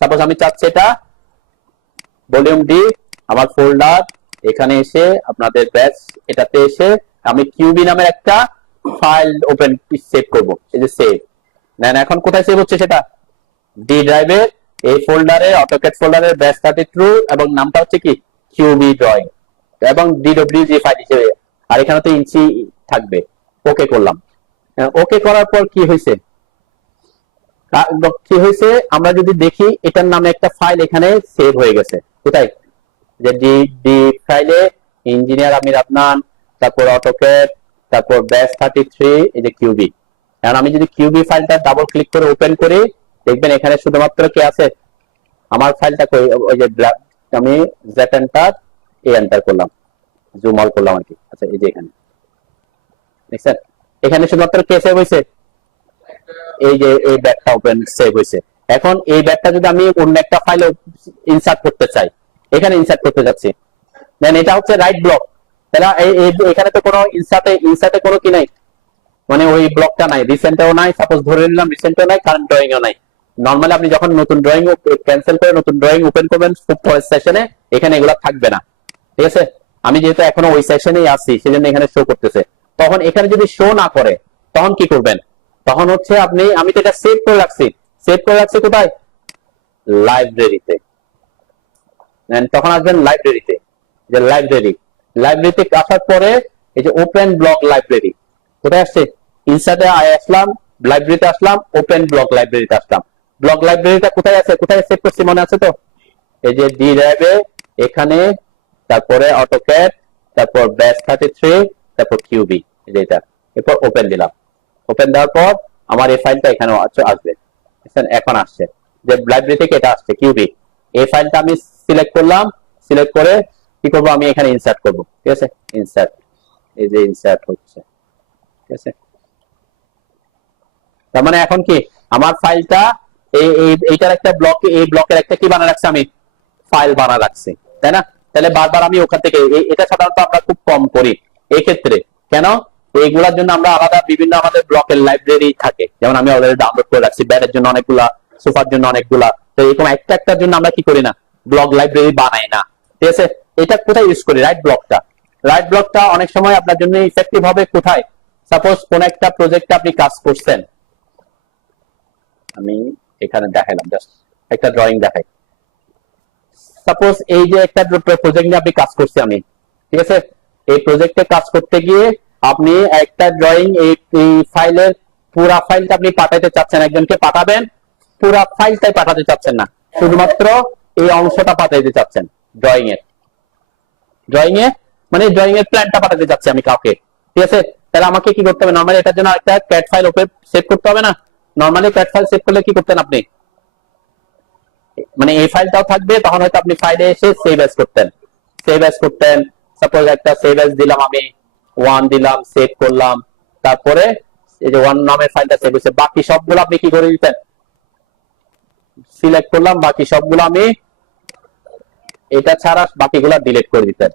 সাপোজ আমি চাচ্ছি এটা ভলিউম ডি, আমার ফোল্ডার, এখানে এসে আপনাদের ব্যাচ এটাতে এসে আমি কিউবি নামের একটা ফাইল ওপেন সেভ করব। এই যে সেভ, দেন এখন কোথায় সেভ হচ্ছে সেটা ডি ড্রাইভে, এই ফোল্ডারে অটোক্যাড ফোল্ডারের ব্যাচ 32 এবং নামটা হচ্ছে কি কিউবি ড্রয়িং এবং ডিডব্লিউজি ফাইল হিসেবে, আর এখানে তো ইঞ্চি থাকবে। ওকে করলাম। ওকে করার পর কি হয়েছে, আমরা যদি দেখি এটার নামে একটা ফাইল এখানে সেভ হয়ে গেছে। কোথায়, যে ডি ফাইলে ইঞ্জিনিয়ার আমির আদনান, তারপর অটোক্যাড, তারপর ব্যাচ 33, এই যে কিউবি। এখন আমি যদি কিউবি ফাইলটা ডাবল ক্লিক করে ওপেন করি, দেখবেন এখানে শুধুমাত্র কি আছে, আমার ফাইলটা ওই যে আমি জেট এন্টার এন্টার করলাম, জুম অল করলাম আর কি। আচ্ছা, এই যে এখানে দেখছেন এখানে শুধুমাত্র কে সেভ হয়েছে, এই যে এই ব্যাগটা ওপেন সেভ হয়েছে। এখন এই ব্যাগটা যদি আমি অন্য একটা ফাইলে ইনসার্ট করতে চাই, এখানে ইনসার্ট করতে যাচ্ছি, দেন এটা হচ্ছে রাইট ব্লক। তাহলে এখানে তো কোনো ইনসার্টে কোনো কি নাই, মানে ওই ব্লকটা নাই, রিসেন্টও নাই, সাপোজ ধরে নিলাম রিসেন্টও নাই, কারেন্ট ড্রয়িংও নাই। নরমালি আপনি যখন নতুন ড্রয়িং ক্যান্সেল করে নতুন ড্রয়িং ওপেন করবেন পরের সেশনে, এখানে এগুলো থাকবে না, ঠিক আছে। আমি যেহেতু এখনো ওই সেশনেই আছি, সেজন্য এখানে শো করতেছে। তখন এখানে যদি শো না করে তখন কি করবেন, তখন হচ্ছে আমি তো এটা সেভ করে রাখছি, কোথায়, লাইব্রেরিতে। তখন আসবেন লাইব্রেরিতে, যে লাইব্রেরিতে আসার পরে এই যে ওপেন ব্লক লাইব্রেরি কোথায় আসছে, ইনসার্টে আসলাম, লাইব্রেরিতে আসলাম, ওপেন ব্লক লাইব্রেরিতে আসলাম। ব্লক লাইব্রেরিটা কোথায় আছে, কোথায় সেভ করছি মনে আছে তো, এই যে ডি ড্রাইভে এখানে, তারপরে অটোক্যাড, তারপর ব্যাস 33, তারপর কিউবি, এটা এরপর ওপেন দিলাম। ওপেন দেওয়ার পর আমার এই ফাইলটা এখানে আসবে, এখন আসছে যে লাইব্রেরি থেকে এটা আসছে কিউবি। এই ফাইলটা আমি সিলেক্ট করলাম, সিলেক্ট করে কি করব, আমি এখানে ইনসার্ট করব, ঠিক আছে। ইনসার্ট, এই যে ইনসার্ট হচ্ছে, ঠিক আছে। তার মানে এখন কি আমার ফাইলটা এইটার একটা ব্লক, এই ব্লকের একটা কি বানা রাখছি, আমি ফাইল বানা রাখছি, তাই না। তাহলে বারবার আমি ওখান থেকে, এটা সাধারণত আমরা খুব কম করি এই ক্ষেত্রে, কেন, এইগুলোর জন্য আমরা আলাদা বিভিন্ন আমাদের ব্লকের লাইব্রেরি থাকে, যেমন আমি অলরেডি ডাউনলোড করে রাখছি, ব্যাটের জন্য অনেকগুলা, সোফার জন্য অনেকগুলা। তো এরকম একটা একটার জন্য আমরা কি করি না, ব্লক লাইব্রেরি বানাই না, ঠিক আছে। এটা কোথায় ইউজ করি, রাইট ব্লকটা অনেক সময় আপনার জন্য ইফেক্টিভ হবে কোথায়, সাপোজ কোন একটা প্রজেক্টে আপনি কাজ করছেন, আমি এখানে দেখাইলাম জাস্ট একটা ড্রয়িং দেখাই। সাপোজ এই যে একটা প্রজেক্ট নিয়ে আপনি কাজ করছি আমি, ঠিক আছে। এই প্রজেক্টে কাজ করতে গিয়ে আপনি একটা ড্রয়িং, এই ফাইলের পুরা ফাইলটা আপনি পাঠাইতে চাচ্ছেন, একজনকে পাঠাবেন, পুরা ফাইলটাই পাঠাতে চাচ্ছেন না, শুধুমাত্র এই অংশটা পাঠাইতে চাচ্ছেন ড্রয়িং এর মানে ড্রয়িং এর প্ল্যানটা পাঠাতে চাচ্ছি আমি কাউকে, ঠিক আছে। তাহলে আমাকে কি করতে হবে, নরমালি এটার জন্য একটা ক্যাট ফাইল ওপেন সেভ করতে হবে না। নরমালি ক্যাট ফাইল সেভ করলে কি করতেন আপনি, মানে এই ফাইলটাও থাকবে, তখন হয়তো আপনি ফাইলে এসে সেভ অ্যাজ করতেন। সাপোজ একটা সেভ অ্যাজ দিলাম, আমি 1 দিলাম, সেভ করলাম, তারপরে এই যে 1 নামের ফাইলটা সেভ হয়েছে, বাকি সবগুলো আপনি কি করে দিতেন, সিলেক্ট করলাম, বাকি সবগুলো আমি এটা ছাড়া বাকিগুলো ডিলিট করে দিতেন,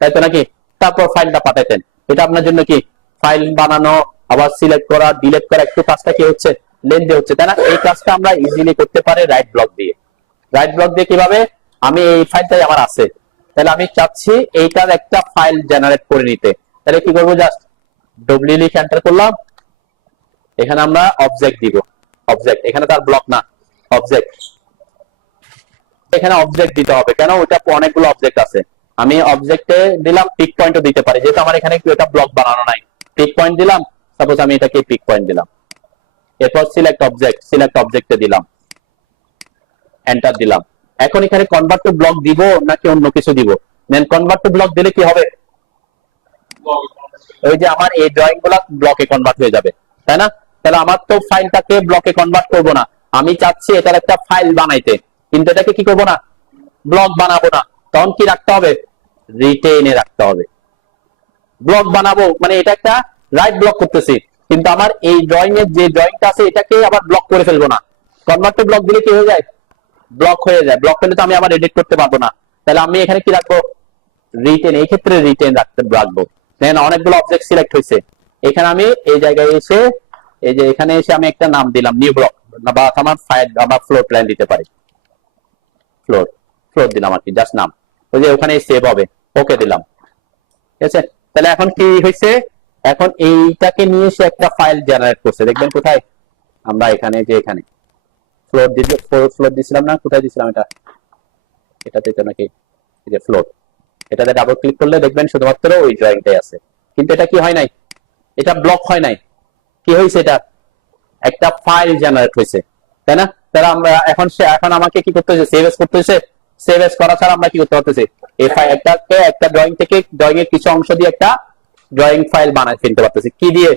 তাই তো নাকি। তারপর ফাইলটা পাঠাতেন। এটা আপনার জন্য কি ফাইল বানানো, আবার সিলেক্ট করা, ডিলিট করা, একটু কাজটা কি হচ্ছে, লেন্থি হচ্ছে, তাই না। এই কাজটা আমরা ইজিলি করতে পারি রাইট ব্লক দিয়ে। কিভাবে, আমি এই ফাইলটাই আমার আছে, তাহলে আমি চাচ্ছি এইটার একটা ফাইল জেনারেট করে নিতে, তাহলে কি করবো, জাস্ট ডব্লিউ লিখে এন্টার করলাম, এখানে আমরা অবজেক্ট দিব, এখানে তার ব্লক না, অবজেক্ট, এখানে অবজেক্ট দিতে হবে, কেন ওটা অনেকগুলো অবজেক্ট আছে। আমি অবজেক্টে দিলাম, পিক পয়েন্টও দিতে পারি, যেহেতু আমার এখানে এটা ব্লক বানানো নাই, পিক পয়েন্ট দিলাম, সাপোজ আমি এটাকে পিক পয়েন্ট দিলাম, এরপর সিলেক্ট অবজেক্টে দিলাম, এন্টার দিলাম। এখন এখানে কনভার্ট টু ব্লক দিব নাকি অন্য কিছু দিব, দেন কনভার্ট টু ব্লক দিলে কি হবে, ওই যে আমার এই ড্রয়িং গুলা ব্লকে কনভার্ট হয়ে যাবে, তাই না। তাহলে আমার তো ফাইলটাকে ব্লকে কনভার্ট করব না, আমি চাচ্ছি এটার একটা ফাইল বানাইতে, কিন্তু এটাকে কি করব না, ব্লক বানাবো না, তখন কি রাখতে হবে, রিটেইনে রাখতে হবে। ব্লক বানাবো মানে এটা একটা রাইট ব্লক করতেছি, কিন্তু আমার এই ড্রয়িং এর যে ড্রয়িংটা আছে এটাকে আবার ব্লক করে ফেলবো না। কনভার্ট টু ব্লক দিলে কি হয়ে যায়, ব্লক হয়ে যায়, ব্লক হলে তো আমি আবার এডিট করতে পারবো না। তাহলে আমি এখানে কি রাখবো, রিটেন, এই ক্ষেত্রে রিটেন রাখবো। দেন অনেকগুলো অবজেক্ট সিলেক্ট হয়েছে, এখানে আমি এই জায়গায় এসে, এই যে এখানে এসে আমি একটা নাম দিলাম নিউ ব্লক, বা আমার ফাইল বা ফ্লোর প্ল্যান দিতে পারি, ফ্লোর দিলাম আর কি, জাস্ট নাম, ওই যে ওখানে সেভ হবে, ওকে দিলাম, ঠিক আছে। তাহলে এখন কি হয়েছে, এখন এইটাকে নিয়ে এসে একটা ফাইল জেনারেট করছে, দেখবেন কোথায়, আমরা এখানে যে এখানে ফ্লোর দিছিলাম না, কোথায় দিছিলাম এটাতে তো নাকি, এই যে ফ্লোর, এটাতে ডাবল ক্লিক করলে দেখবেন শুধুমাত্র ওই ড্রয়িংটাই আছে, কিন্তু এটা কি হয় নাই, এটা ব্লক হয় নাই, কি হয়েছে, এটা একটা ফাইল জেনারেট হয়েছে, তাই না। তাহলে আমরা এখন আমাকে কি করতে হচ্ছে, সেভ এস করতে হচ্ছে, সেভ এস করা ছাড়া আমরা কি করতে পারতেছি, এই ফাইলটাকে একটা ড্রয়িং থেকে, ড্রয়িং এর কিছু অংশ দিয়ে একটা ড্রয়িং ফাইল বানাই ফেলতে পারতেছি, কি দিয়ে,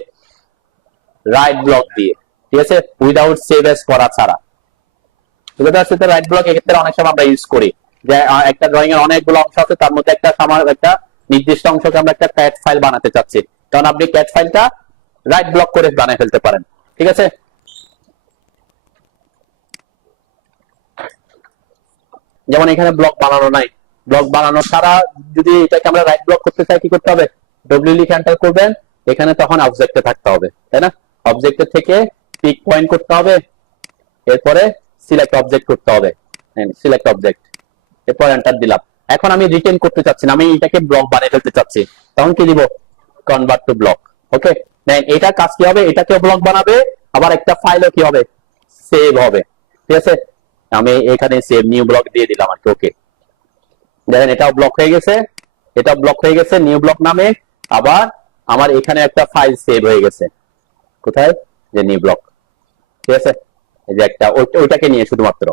রাইট ব্লক দিয়ে, ঠিক আছে, উইদাউট সেভ এস করা ছাড়া। রাইট ব্লক এক্ষেত্রে অনেক সময় আমরা ইউজ করি, যে একটা ড্রয়িং এর অনেকগুলো অংশ আছে, তার মধ্যে একটা নির্দিষ্ট অংশকে আমরা একটা ক্যাট ফাইল বানাতে চাচ্ছি, তখন আপনি ক্যাট ফাইলটা রাইট ব্লক করে বানিয়ে ফেলতে পারেন। ঠিক আছে, যেমন এখানে ব্লক বানানো নাই, ব্লক বানানো ছাড়া যদি এটাকে আমরা রাইট ব্লক করতে চাই কি করতে হবে, ডব্লিউ লিখে এন্টার করবেন, এখানে তখন অবজেক্টে থাকতে হবে, তাই না? অবজেক্টে থেকে পিক পয়েন্ট করতে হবে, এরপরে সিলেক্ট অবজেক্ট করতে হবে, সিলেক্ট অবজেক্ট, এরপর এন্টার দিলাম। এখন আমি রিটেন করতে চাচ্ছি না, আমি এটাকে ব্লক বানিয়ে ফেলতে চাচ্ছি, তখন কি দিব, কনভার্ট টু ব্লক। ওকে, এটা কাজ কি হবে, এটাকেও ব্লক বানাবে, আবার একটা ফাইলও কি হবে, সেভ হবে। ঠিক আছে, আমি এখানে সেভ নিউ ব্লক দিয়ে দিলাম আর কি। ওকে, দেখেন এটাও ব্লক হয়ে গেছে, এটা ব্লক হয়ে গেছে নিউ ব্লক নামে। আবার আমার এখানে একটা ফাইল সেভ হয়ে গেছে, কোথায়, যে নিউ ব্লক। ঠিক আছে, এই যে একটা ওইটাকে নিয়ে শুধুমাত্র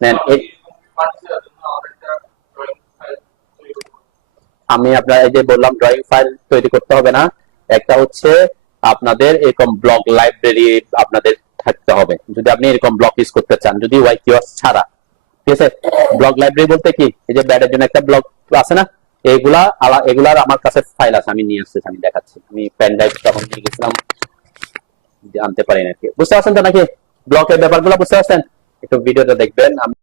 নেন। আমি আপনার এই যে বললাম ড্রয়িং ফাইল তৈরি করতে হবে না, একটা হচ্ছে আপনাদের এরকম ব্লক লাইব্রেরি আপনাদের থাকতে হবে, যদি আপনি এরকম ব্লক ইউজ করতে চান, যদি ওয়াই কিওয়ার্ড ছাড়া। ঠিক আছে, ব্লক লাইব্রেরি বলতে কি, এই যে ব্যাডের জন্য একটা ব্লক আছে না, এগুলার আমার কাছে ফাইল আছে, আমি নিয়ে আসছি, আমি দেখাচ্ছি। আমি পেন ড্রাইভ তখন নিয়ে গেছিলাম, আনতে পারি নাকি, বুঝতে পারছেন তো নাকি ব্লকের ব্যাপারগুলো বুঝতে পারছেন? একটু ভিডিওটা দেখবেন।